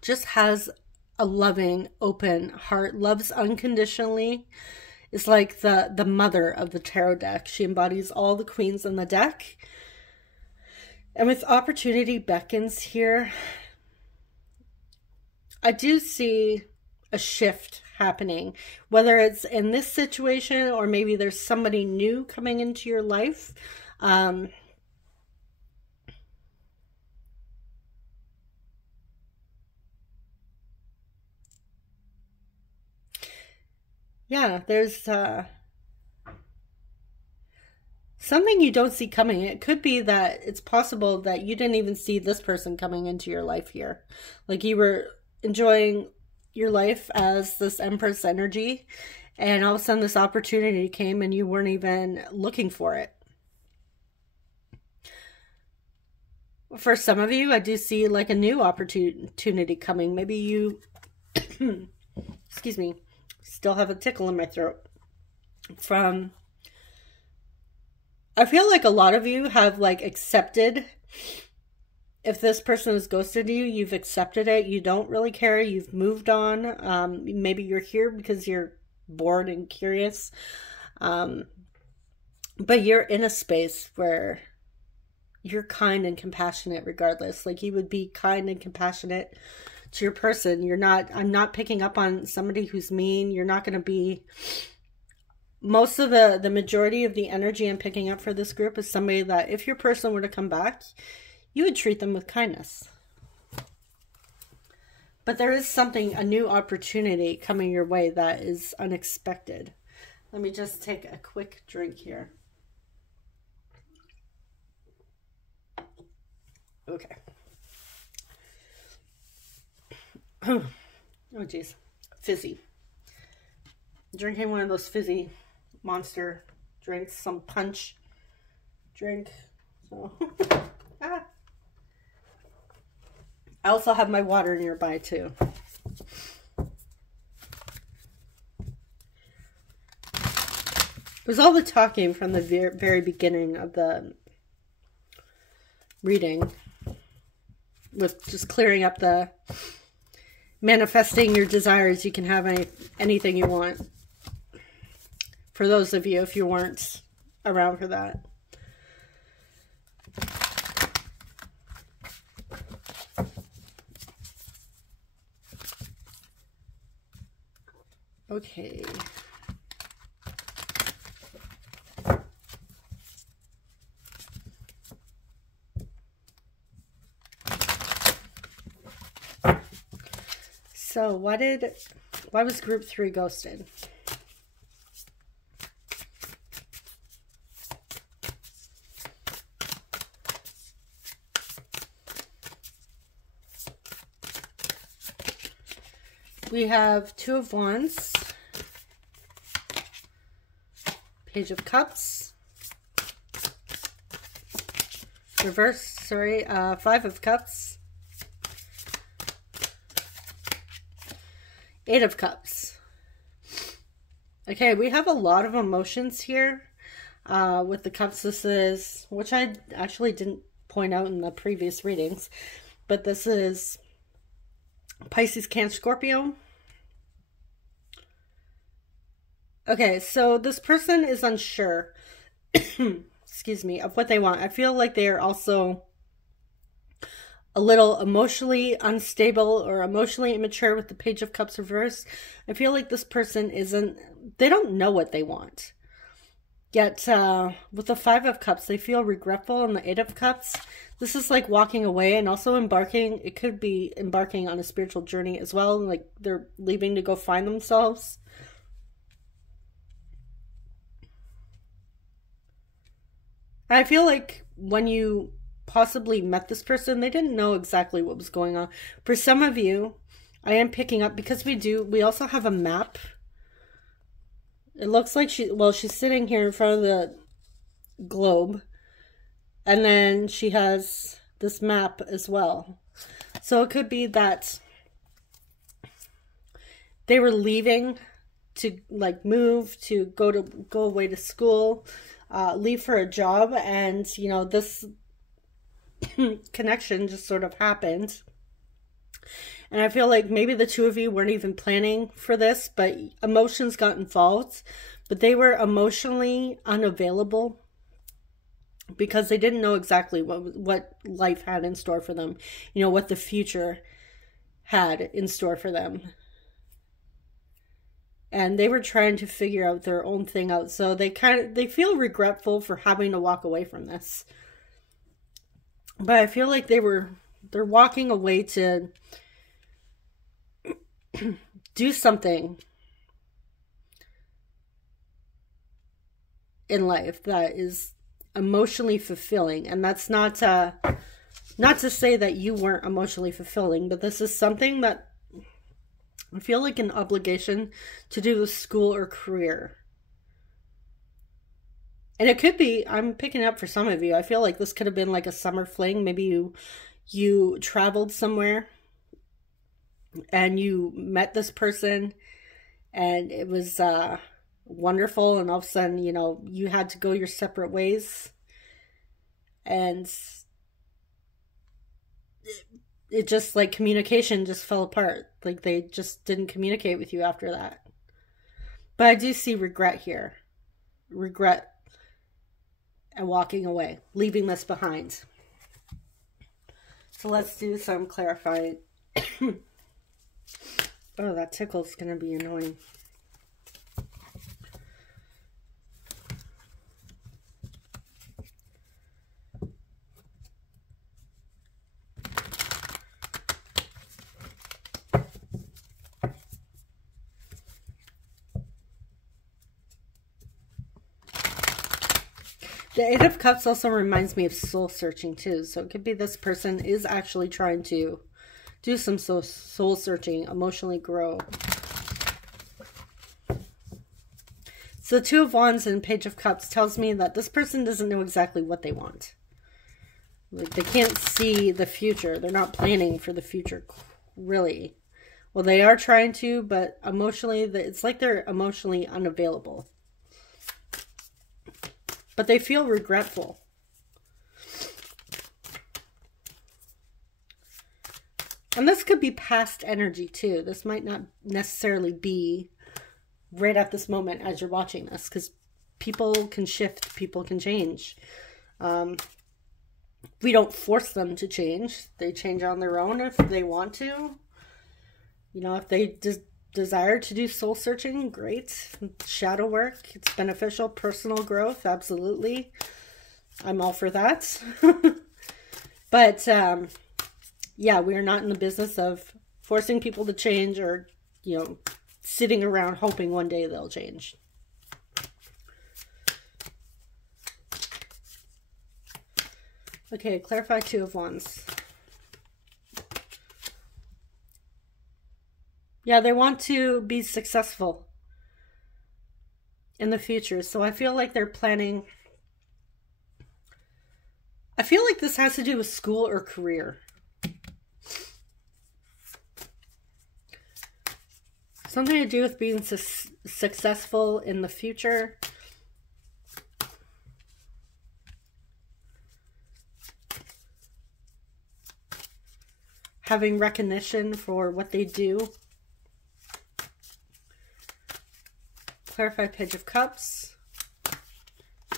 Just has a loving, open heart, loves unconditionally. Is like the mother of the tarot deck. She embodies all the queens in the deck. And with opportunity beckons here, I do see a shift happening. Whether it's in this situation or maybe there's somebody new coming into your life. Yeah, there's something you don't see coming. It could be that it's possible that you didn't even see this person coming into your life here. Like you were enjoying your life as this Empress energy, and all of a sudden this opportunity came and you weren't even looking for it. For some of you, I do see like a new opportunity coming. Maybe you, excuse me, still have a tickle in my throat from, I feel like a lot of you have like accepted, if this person has ghosted you, you've accepted it. You don't really care. You've moved on. Maybe you're here because you're bored and curious. But you're in a space where you're kind and compassionate regardless. Like you would be kind and compassionate to your person. You're not, I'm not picking up on somebody who's mean. You're not going to be, most of the majority of the energy I'm picking up for this group is somebody that if your person were to come back, you would treat them with kindness. But there is something, a new opportunity coming your way that is unexpected. Let me just take a quick drink here. Okay. Oh, geez. Fizzy. Drinking one of those fizzy Monster drinks, some punch drink. So ah. I also have my water nearby too. It was all the talking from the very beginning of the reading, with just clearing up the manifesting your desires. You can have anything you want. For those of you, if you weren't around for that. Okay. So why was group 3 ghosted? We have 2 of Wands, Page of Cups, reverse, sorry, 5 of Cups, 8 of Cups. Okay, we have a lot of emotions here with the Cups. This is, which I actually didn't point out in the previous readings, but this is Pisces, Cancer, Scorpio. Okay, so this person is unsure, excuse me, of what they want. I feel like they are also a little emotionally unstable or emotionally immature with the Page of Cups reverse. I feel like this person they don't know what they want. Yet, with the 5 of Cups, they feel regretful, and the 8 of Cups, this is like walking away and also embarking. It could be embarking on a spiritual journey as well. Like they're leaving to go find themselves. I feel like when you possibly met this person, they didn't know exactly what was going on. For some of you, I am picking up, because we also have a map. It looks like she's sitting here in front of the globe, and then she has this map as well. So it could be that they were leaving to like move, to go away to school, leave for a job, and you know, this connection just sort of happened. And I feel like maybe the 2 of you weren't even planning for this, but emotions got involved. But they were emotionally unavailable because they didn't know exactly what life had in store for them. You know, what the future had in store for them. And they were trying to figure out their own thing out. So they feel regretful for having to walk away from this. But I feel like they're walking away to do something in life that is emotionally fulfilling. And that's not to say that you weren't emotionally fulfilling, but this is something that I feel like an obligation to do with school or career. And it could be, I'm picking up for some of you, I feel like this could have been like a summer fling. Maybe you traveled somewhere and you met this person and it was wonderful, and all of a sudden, you know, you had to go your separate ways, and it just, like, communication just fell apart. Like, they just didn't communicate with you after that. But I do see regret here. Regret and walking away, leaving this behind. So let's do some clarifying. Oh, that tickle's going to be annoying. The 8 of Cups also reminds me of soul searching too. So it could be this person is actually trying to do some soul searching, emotionally grow. So the Two of Wands and Page of Cups tells me that this person doesn't know exactly what they want. Like, they can't see the future. They're not planning for the future, really. Well, they are trying to, but emotionally, it's like they're emotionally unavailable. But they feel regretful. And this could be past energy too. This might not necessarily be right at this moment as you're watching this, because people can shift, people can change. We don't force them to change. They change on their own if they want to. You know, if they desire to do soul searching, great. Shadow work, it's beneficial. Personal growth, absolutely. I'm all for that. But, yeah, we are not in the business of forcing people to change or, you know, sitting around hoping one day they'll change. Okay, clarify Two of Wands. Yeah, they want to be successful in the future. So I feel like they're planning. I feel like this has to do with school or career. Something to do with being successful in the future. Having recognition for what they do. Clarify Page of Cups.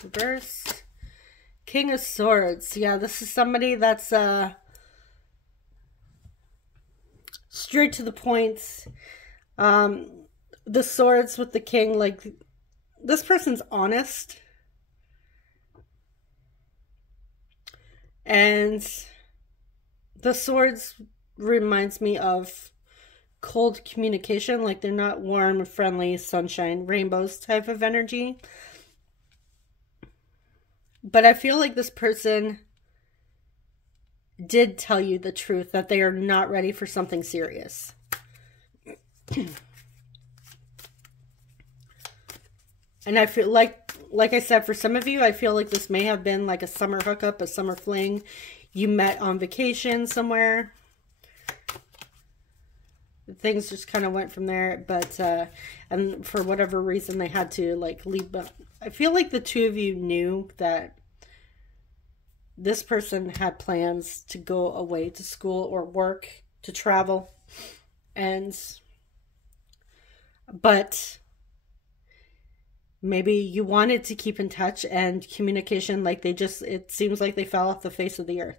Reverse. King of Swords. Yeah, this is somebody that's straight to the point. The swords with the king, like, this person's honest. And the swords reminds me of cold communication, like they're not warm, friendly, sunshine, rainbows type of energy. But I feel like this person did tell you the truth, that they are not ready for something serious. And I feel like I said, for some of you, I feel like this may have been like a summer hookup, a summer fling. You met on vacation somewhere. Things just kind of went from there, but and for whatever reason they had to like leave. But I feel like the two of you knew that this person had plans to go away to school or work, to travel, but maybe you wanted to keep in touch, and communication, like it seems like they fell off the face of the earth.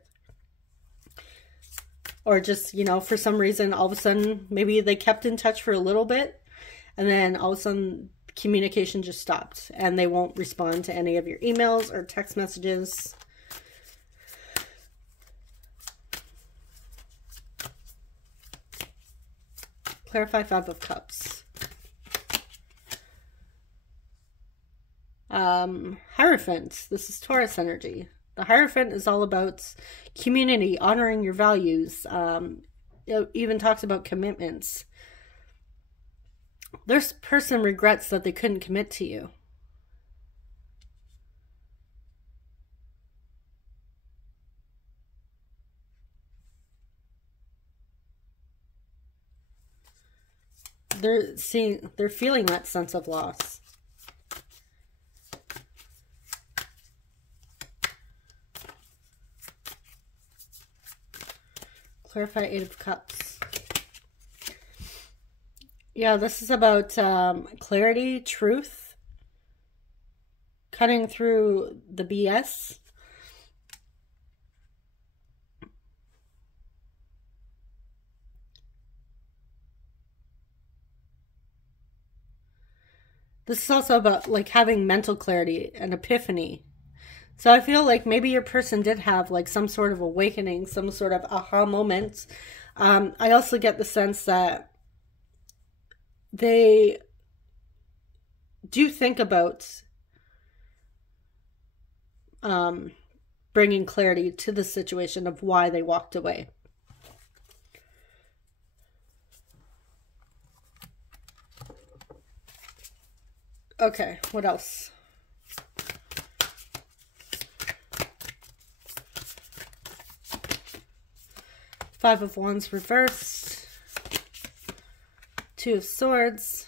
Or just, you know, for some reason, all of a sudden, maybe they kept in touch for a little bit, and then all of a sudden, communication just stopped, and they won't respond to any of your emails or text messages. Clarify Five of Cups. Hierophant. This is Taurus energy. The Hierophant is all about community, honoring your values. It even talks about commitments. This person regrets that they couldn't commit to you. They're feeling that sense of loss. Clarify Eight of Cups. Yeah, this is about clarity, truth, cutting through the BS. This is also about like having mental clarity and epiphany. So I feel like maybe your person did have like some sort of awakening, some sort of aha moment. I also get the sense that they do think about bringing clarity to the situation of why they walked away. Okay, what else? Five of Wands reversed. Two of Swords.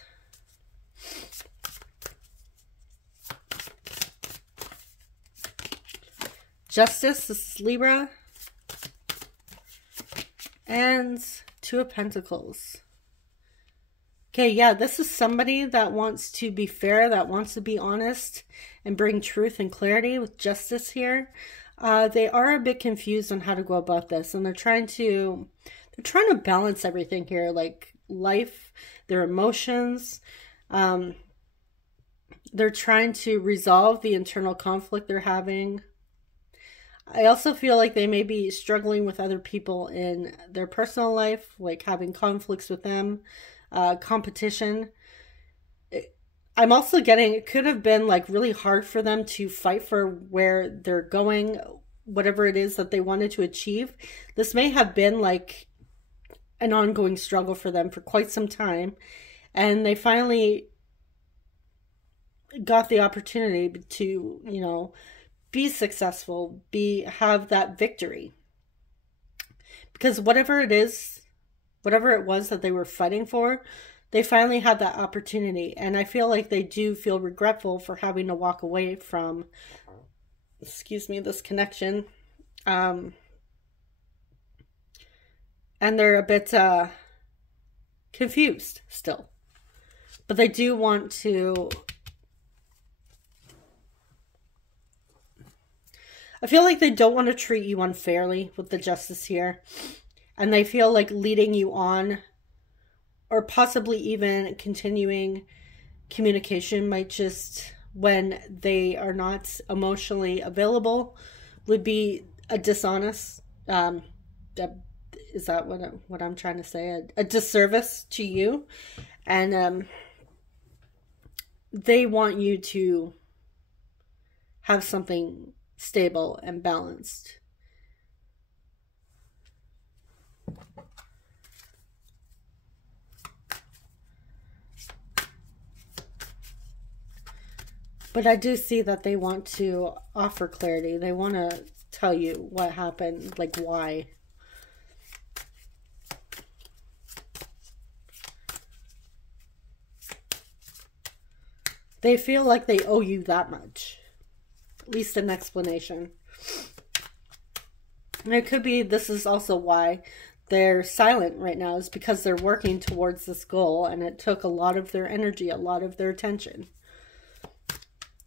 Justice, this is Libra. And Two of Pentacles. Okay, yeah, this is somebody that wants to be fair, that wants to be honest and bring truth and clarity with Justice here. They are a bit confused on how to go about this, and they're trying to balance everything here, like life, their emotions. They're trying to resolve the internal conflict they're having. I also feel like they may be struggling with other people in their personal life, like having conflicts with them, competition. I'm also getting, it could have been like really hard for them to fight for where they're going, whatever it is that they wanted to achieve. This may have been like an ongoing struggle for them for quite some time. And they finally got the opportunity to, you know, be successful, have that victory. Because whatever it was that they were fighting for, they finally had that opportunity. And I feel like they do feel regretful for having to walk away from, this connection. And they're a bit confused still. But they do want to... I feel like they don't want to treat you unfairly with the Justice here. And they feel like leading you on, or possibly even continuing communication, might just, when they are not emotionally available, would be a dishonest, is that what I'm trying to say? A disservice to you. And they want you to have something stable and balanced. But I do see that they want to offer clarity. They want to tell you what happened, like why. They feel like they owe you that much. At least an explanation. And it could be this is also why they're silent right now, is because they're working towards this goal, and it took a lot of their energy, a lot of their attention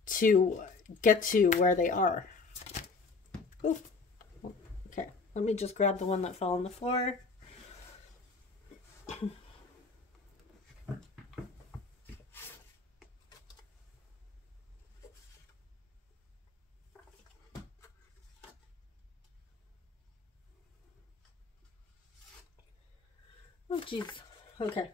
to get to where they are. Ooh. Okay, let me just grab the one that fell on the floor. Oh, jeez. Okay.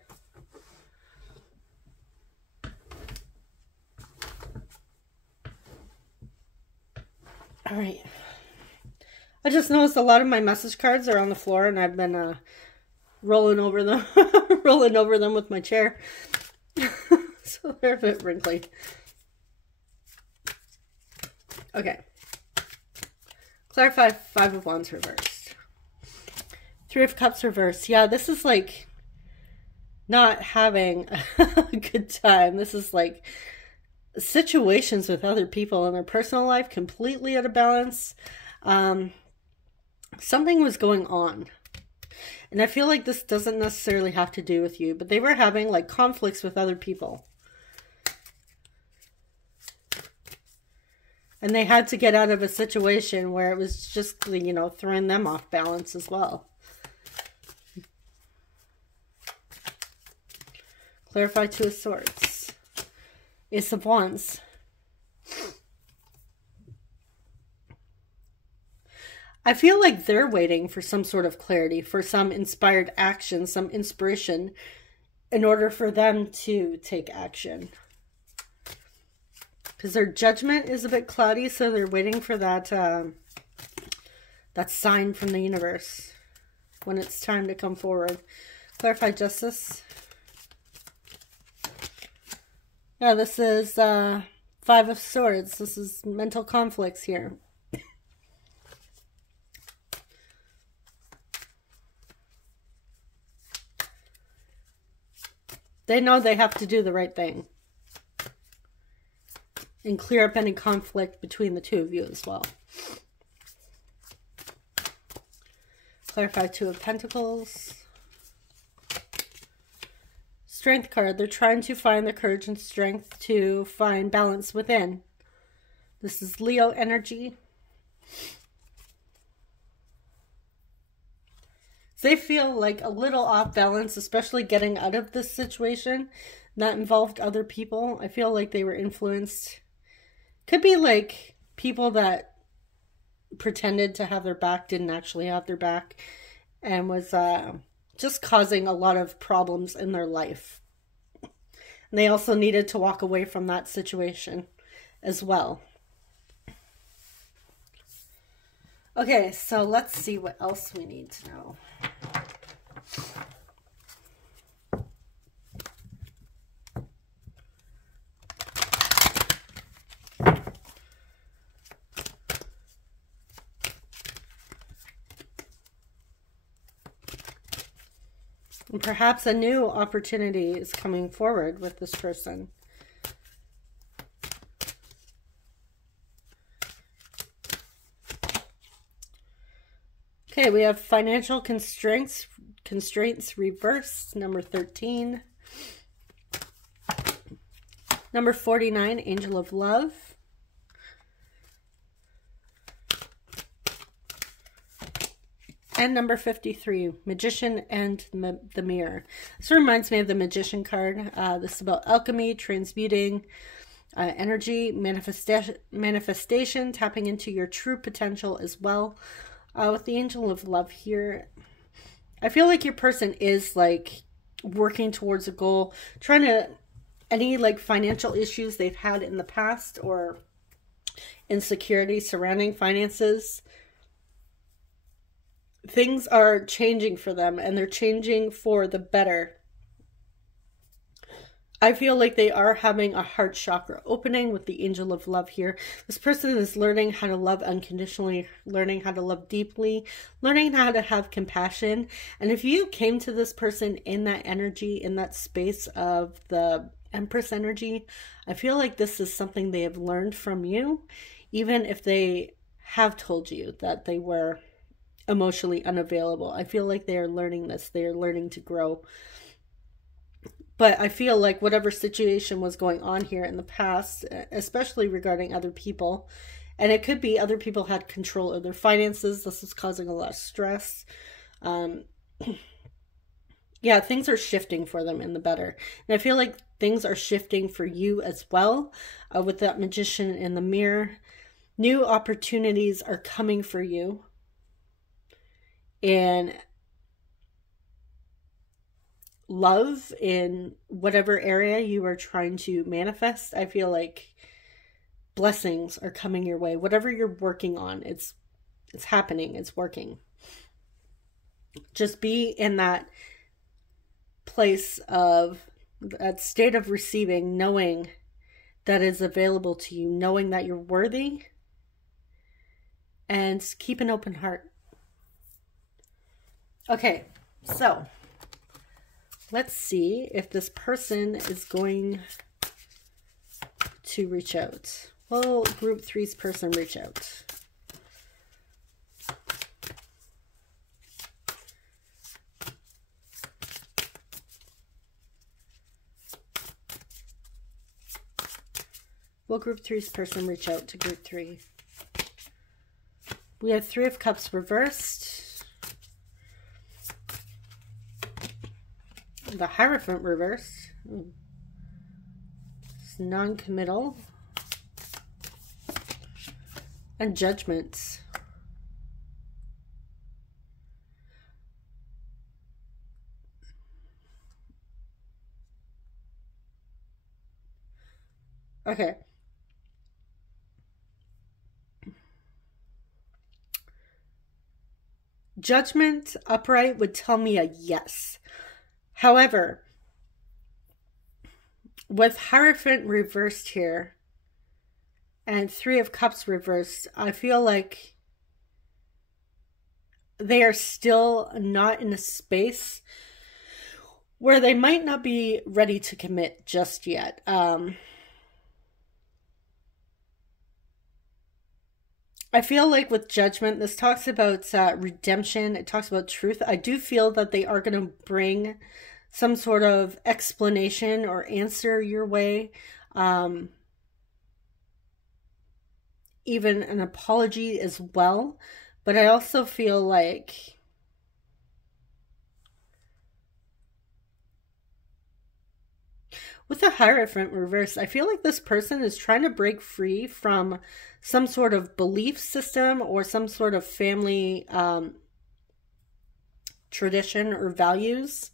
All right. I just noticed a lot of my message cards are on the floor, and I've been rolling over them, rolling over them with my chair. So they're a bit wrinkly. Okay. Clarify, Five of Wands reversed. Three of Cups reversed. Yeah, this is like not having a good time. This is like situations with other people in their personal life completely out of balance. Something was going on. And I feel like this doesn't necessarily have to do with you, but they were having like conflicts with other people. And they had to get out of a situation where it was just, you know, throwing them off balance as well. Clarify, Two of Swords. Ace of Wands. I feel like they're waiting for some sort of clarity, for some inspired action, some inspiration, in order for them to take action. Because their judgment is a bit cloudy, so they're waiting for that, that sign from the universe when it's time to come forward. Clarify, Justice. Yeah, this is Five of Swords. This is mental conflicts here. They know they have to do the right thing and clear up any conflict between the two of you as well. Clarify Two of Pentacles. Strength card. They're trying to find the courage and strength to find balance within. This is Leo energy. They feel like a little off balance, especially getting out of this situation that involved other people. I feel like they were influenced. Could be like people that pretended to have their back, didn't actually have their back, and was just causing a lot of problems in their life. And they also needed to walk away from that situation as well. Okay, so let's see what else we need to know. And perhaps a new opportunity is coming forward with this person. Okay, we have financial constraints reversed, number 13. Number 49, Angel of Love. And number 53, Magician and the Mirror. This reminds me of the Magician card. This is about alchemy, transmuting energy, manifestation, tapping into your true potential as well. With the Angel of Love here, I feel like your person is like working towards a goal, trying to, any like financial issues they've had in the past or insecurity surrounding finances, things are changing for them and they're changing for the better. I feel like they are having a heart chakra opening with the Angel of Love here. This person is learning how to love unconditionally, learning how to love deeply, learning how to have compassion. And if you came to this person in that energy, in that space of the Empress energy, I feel like this is something they have learned from you, even if they have told you that they were emotionally unavailable. I feel like they are learning this. They are learning to grow. But I feel like whatever situation was going on here in the past, especially regarding other people, and it could be other people had control of their finances. This is causing a lot of stress. Yeah, things are shifting for them in the better. And I feel like things are shifting for you as well with that Magician in the Mirror. New opportunities are coming for you. And love in whatever area you are trying to manifest, I feel like blessings are coming your way. Whatever you're working on, it's happening, it's working. Just be in that place of that state of receiving, knowing that is available to you, knowing that you're worthy, and keep an open heart. Okay, so let's see if this person is going to reach out. Will Group 3's person reach out? Will Group 3's person reach out to Group 3? We have Three of Cups reversed. The Hierophant reversed. It's non-committal. And Judgment. Okay. Judgment upright would tell me a yes. However, With Hierophant reversed here and Three of Cups reversed, I feel like they are still not in a space where they might not be ready to commit just yet. I feel like with Judgment, this talks about redemption. It talks about truth. I do feel that they are going to bring some sort of explanation or answer your way. Even an apology as well. But I also feel like with the Hierophant reverse, I feel like this person is trying to break free from some sort of belief system or some sort of family tradition or values.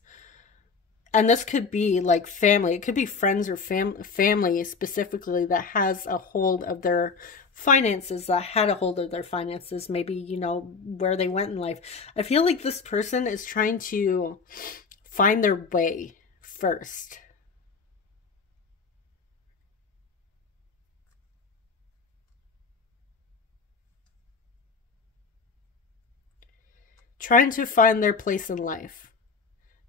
And this could be like family. It could be friends or family specifically that has a hold of their finances, that had a hold of their finances, maybe, you know, where they went in life. I feel like this person is trying to find their way first. Trying to find their place in life.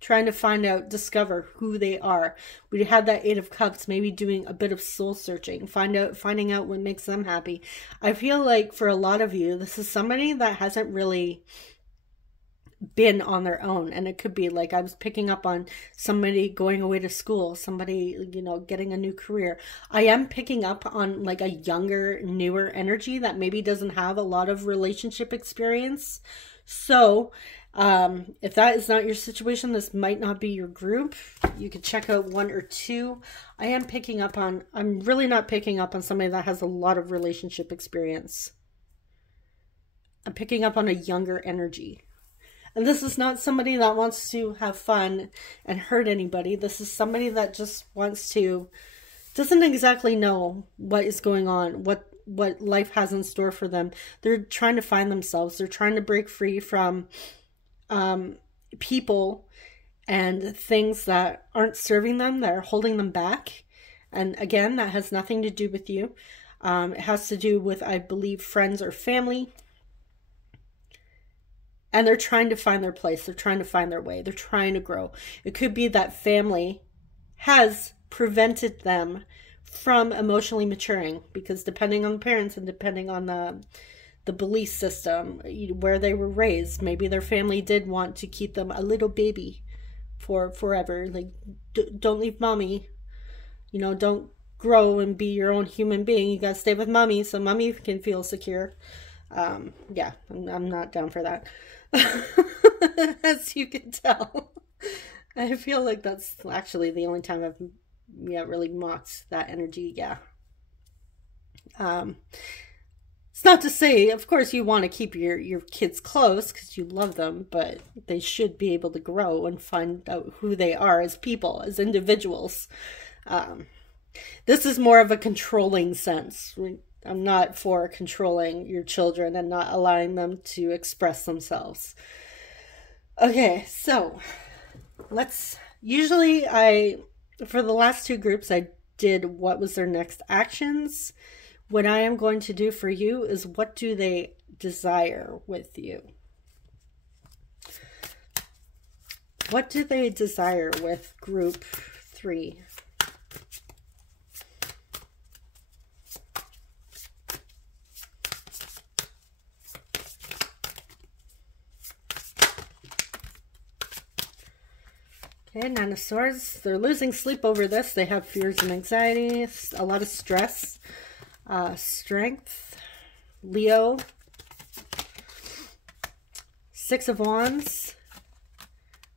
Trying to find out, discover who they are. We had that Eight of Cups, maybe doing a bit of soul searching, finding out what makes them happy. I feel like for a lot of you, this is somebody that hasn't really been on their own. And it could be like I was picking up on somebody going away to school, somebody, you know, getting a new career. I am picking up on like a younger, newer energy that maybe doesn't have a lot of relationship experience. So if that is not your situation, this might not be your group. You could check out 1 or 2. I'm really not picking up on somebody that has a lot of relationship experience. I'm picking up on a younger energy. And this is not somebody that wants to have fun and hurt anybody. This is somebody that just doesn't exactly know what is going on, what life has in store for them. They're trying to find themselves. They're trying to break free from people and things that aren't serving them, that are holding them back. And again, that has nothing to do with you. It has to do with, I believe, friends or family. And they're trying to find their place. They're trying to find their way. They're trying to grow. It could be that family has prevented them from emotionally maturing, because depending on the parents and depending on the belief system, where they were raised, maybe their family did want to keep them a little baby for forever. Like, don't leave mommy. You know, don't grow and be your own human being. You gotta stay with mommy so mommy can feel secure. Yeah, I'm not down for that. As you can tell. I feel like that's actually the only time I've really mocked that energy. Yeah. It's not to say, of course, you want to keep your kids close because you love them, but they should be able to grow and find out who they are as people, as individuals. This is more of a controlling sense. I'm not for controlling your children and not allowing them to express themselves. Okay, so usually for the last 2 groups, I did what was their next actions. What I am going to do for you is what do they desire with you? What do they desire with group 3? Okay, 9 of Swords. They're losing sleep over this. They have fears and anxieties, a lot of stress. Strength. Leo. 6 of Wands.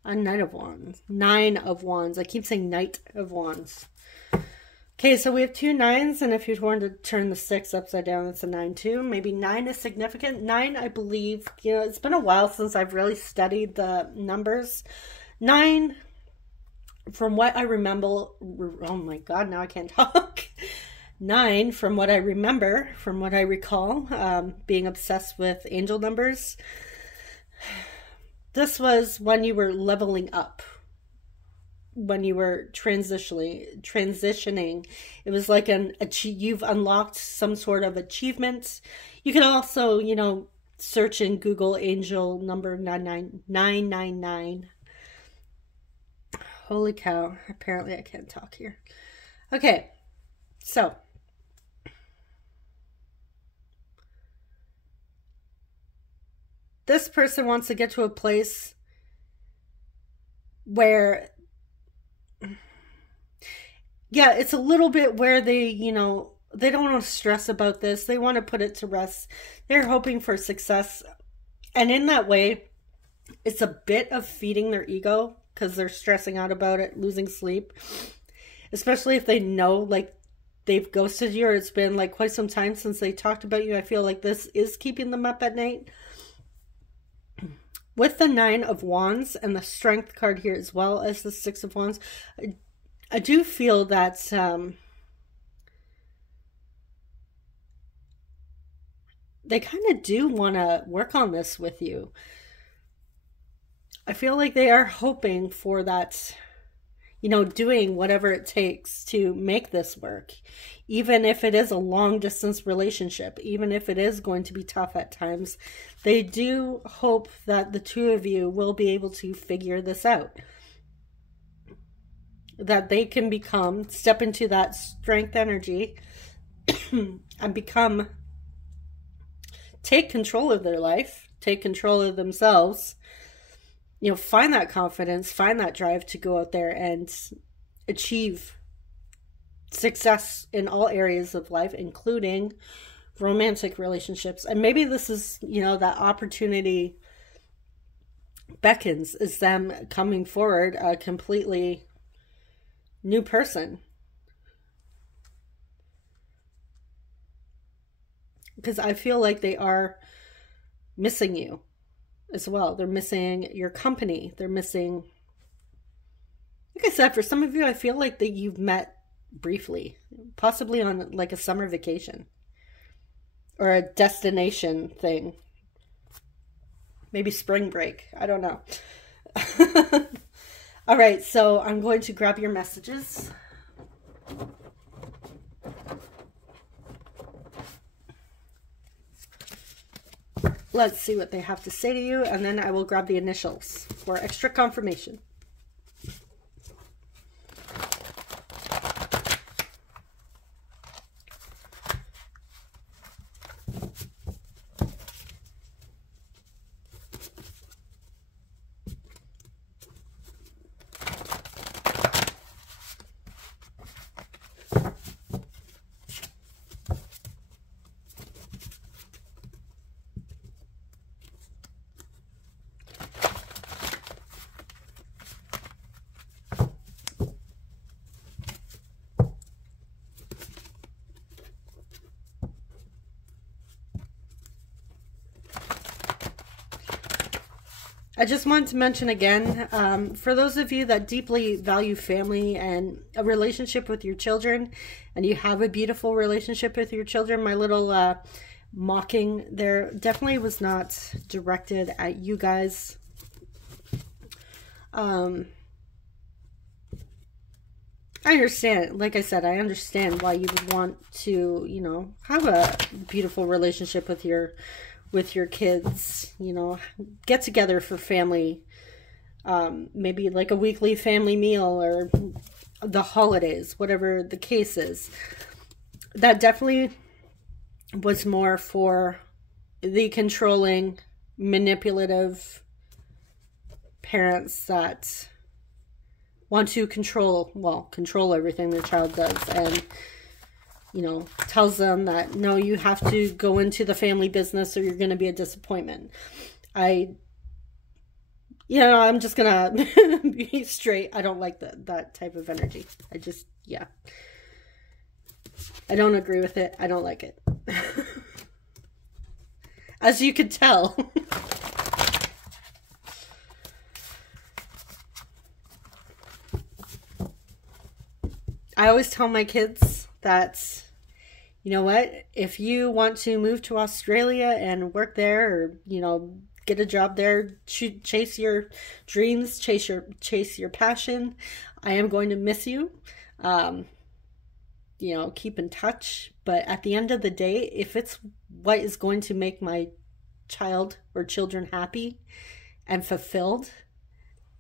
A Knight of Wands. 9 of Wands. I keep saying Knight of Wands. Okay, so we have 2 9s, and if you wanted to turn the 6 upside down, it's a 9 too. Maybe 9 is significant. 9, I believe, you know, it's been a while since I've really studied the numbers. 9... From what I remember, oh my God, now I can't talk. 9, from what I remember, from what I recall, being obsessed with angel numbers. This was when you were leveling up. when you were transitioning. It was like you've unlocked some sort of achievement. You can also, you know, search in Google angel number 99999. Holy cow. Apparently I can't talk here. Okay. So this person wants to get to a place where, yeah, it's a little bit where they, you know, they don't want to stress about this. They want to put it to rest. They're hoping for success. And in that way, it's a bit of feeding their ego because they're stressing out about it, losing sleep. Especially if they know, like, they've ghosted you or it's been, like, quite some time since they talked about you. I feel like this is keeping them up at night. With the 9 of Wands and the Strength card here, as well as the 6 of Wands, I do feel that they kind of do want to work on this with you. I feel like they are hoping for that, you know, doing whatever it takes to make this work. Even if it is a long distance relationship, even if it is going to be tough at times, they do hope that the two of you will be able to figure this out. That they can step into that strength energy and take control of their life, take control of themselves, you know, find that confidence, find that drive to go out there and achieve success in all areas of life, including romantic relationships. And maybe this is, you know, that opportunity beckons, is them coming forward a completely new person. Because I feel like they are missing you as well. They're missing your company. They're missing, like I said, for some of you, I feel like that you've met briefly, possibly on like a summer vacation or a destination thing. Maybe spring break. I don't know. All right, so I'm going to grab your messages. Let's see what they have to say to you, and then I will grab the initials for extra confirmation. I just wanted to mention again, for those of you that deeply value family and a relationship with your children, and you have a beautiful relationship with your children, my little mocking there definitely was not directed at you guys. I understand, like I said, I understand why you would want to, you know, have a beautiful relationship with your kids, you know, get together for family, maybe like a weekly family meal or the holidays, whatever the case is. That definitely was more for the controlling, manipulative parents that want to control everything their child does, and you know, tells them that, no, you have to go into the family business or you're going to be a disappointment. I'm just going to be straight. I don't like that type of energy. I don't agree with it. I don't like it. As you could tell. I always tell my kids that, you know what, if you want to move to Australia and work there, or, you know, get a job there, chase your dreams, chase your passion, I am going to miss you. You know, keep in touch. But at the end of the day, if it's what is going to make my child or children happy and fulfilled,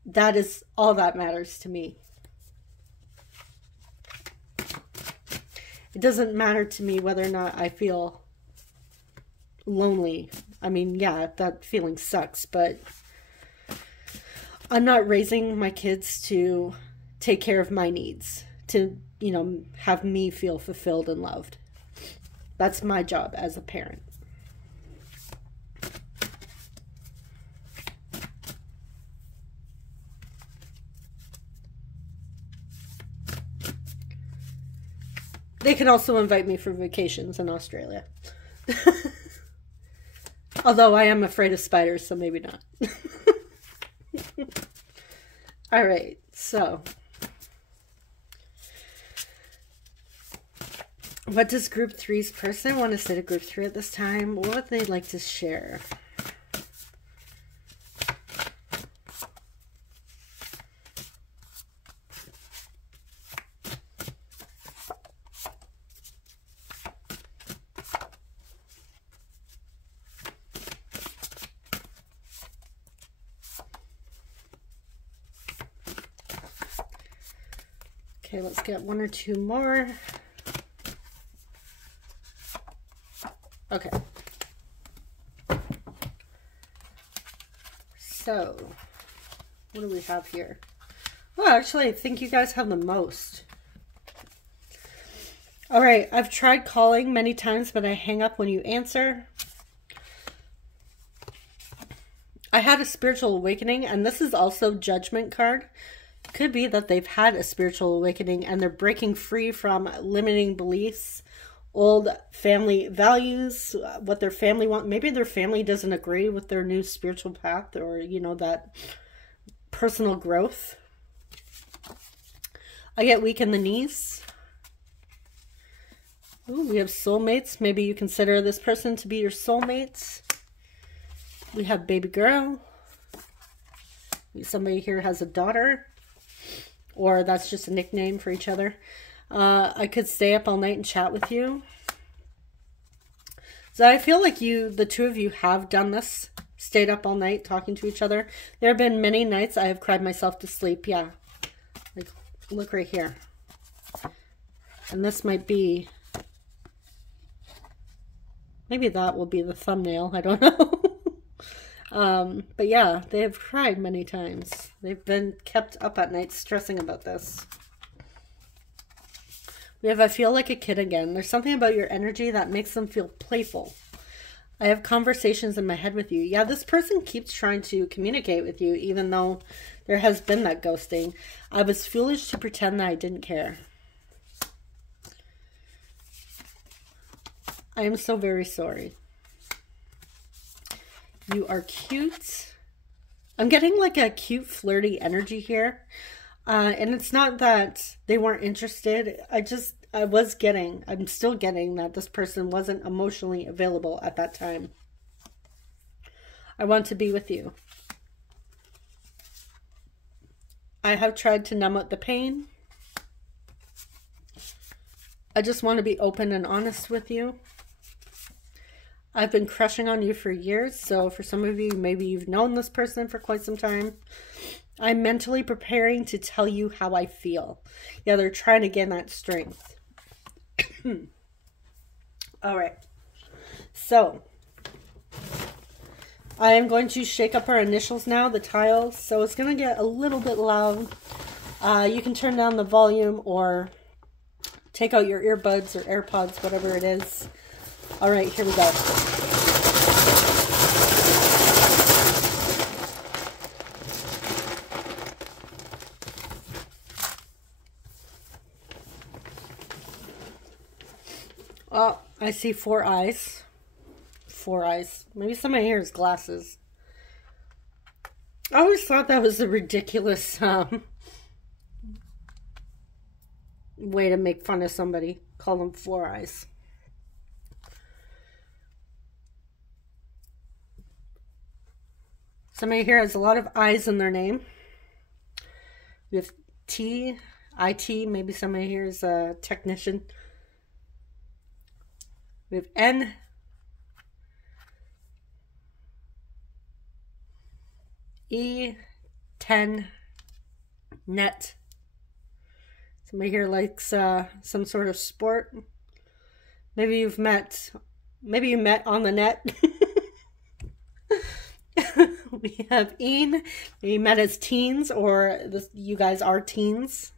that is all that matters to me. It doesn't matter to me whether or not I feel lonely. I mean, yeah, that feeling sucks, but I'm not raising my kids to take care of my needs, to, you know, have me feel fulfilled and loved. That's my job as a parent. They can also invite me for vacations in Australia. Although I am afraid of spiders, so maybe not. All right, so what does group 3's person want to say to group 3 at this time? What would they like to share? Okay, let's get one or two more. Okay. So, what do we have here? Well, actually, I think you guys have the most. All right, I've tried calling many times, but I hang up when you answer. I had a spiritual awakening, and this is also Judgment card. Could be that they've had a spiritual awakening and they're breaking free from limiting beliefs, old family values, what their family want. Maybe their family doesn't agree with their new spiritual path, or, you know, that personal growth. I get weak in the knees. Ooh, we have soulmates. Maybe you consider this person to be your soulmates. We have baby girl. Somebody here has a daughter. Or that's just a nickname for each other. I could stay up all night and chat with you. So I feel like the two of you have done this. Stayed up all night talking to each other. There have been many nights I have cried myself to sleep. Yeah. Like, look right here. And this might be... Maybe that will be the thumbnail. I don't know. But yeah, they have cried many times. They've been kept up at night stressing about this. We have I feel like a kid again. There's something about your energy that makes them feel playful. I have conversations in my head with you. Yeah, this person keeps trying to communicate with you, even though there has been that ghosting. I was foolish to pretend that I didn't care. I am so very sorry. You are cute. I'm getting like a cute, flirty energy here. And it's not that they weren't interested. I'm still getting that this person wasn't emotionally available at that time. I want to be with you. I have tried to numb out the pain. I just want to be open and honest with you. I've been crushing on you for years, so for some of you, maybe you've known this person for quite some time. I'm mentally preparing to tell you how I feel. Yeah, they're trying to gain that strength. All right. So, I am going to shake up our initials now, the tiles. So it's going to get a little bit loud. You can turn down the volume or take out your earbuds or AirPods, whatever it is. All right, here we go. Oh, I see 4 eyes. 4 eyes. Maybe somebody here has glasses. I always thought that was a ridiculous way to make fun of somebody. Call them 4 eyes. Somebody here has a lot of eyes in their name. We have T, IT, maybe somebody here is a technician. We have N, E, 10, net. Somebody here likes some sort of sport. Maybe you met on the net. We have een. Maybe you met as teens, or you guys are teens.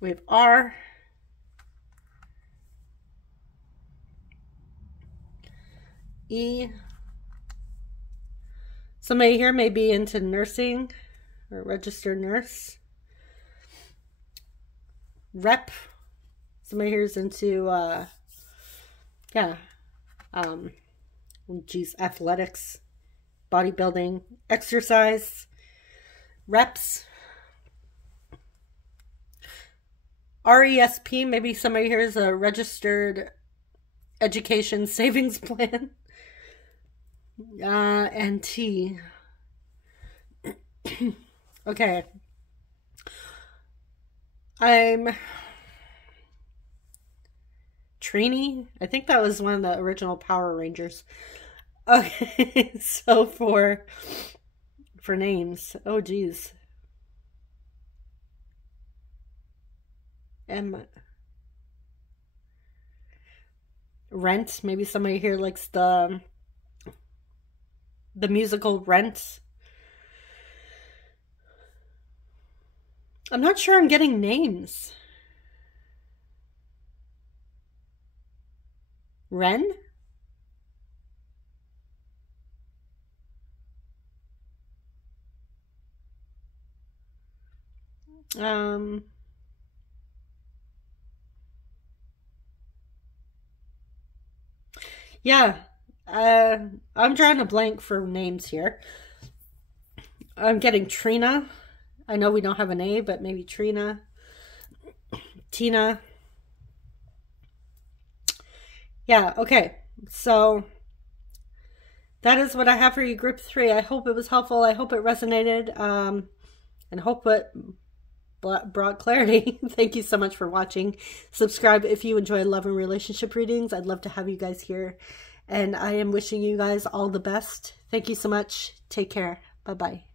We have R. E. Somebody here may be into nursing or registered nurse. Rep. Somebody here is into, athletics, bodybuilding, exercise. Reps. RESP, maybe somebody here is a registered education savings plan. And T. Okay. I'm Trini. I think that was one of the original Power Rangers. Okay, so for names. Oh geez. Rent. Maybe somebody here likes the musical Rent. I'm not sure I'm getting names. Ren? Yeah. I'm drawing a blank for names here. I'm getting Trina. I know we don't have an A, but maybe Trina. Tina. Yeah, okay. So that is what I have for you, group 3. I hope it was helpful. I hope it resonated. And hope it brought clarity. Thank you so much for watching. Subscribe if you enjoy love and relationship readings. I'd love to have you guys here. And I am wishing you guys all the best. Thank you so much. Take care. Bye-bye.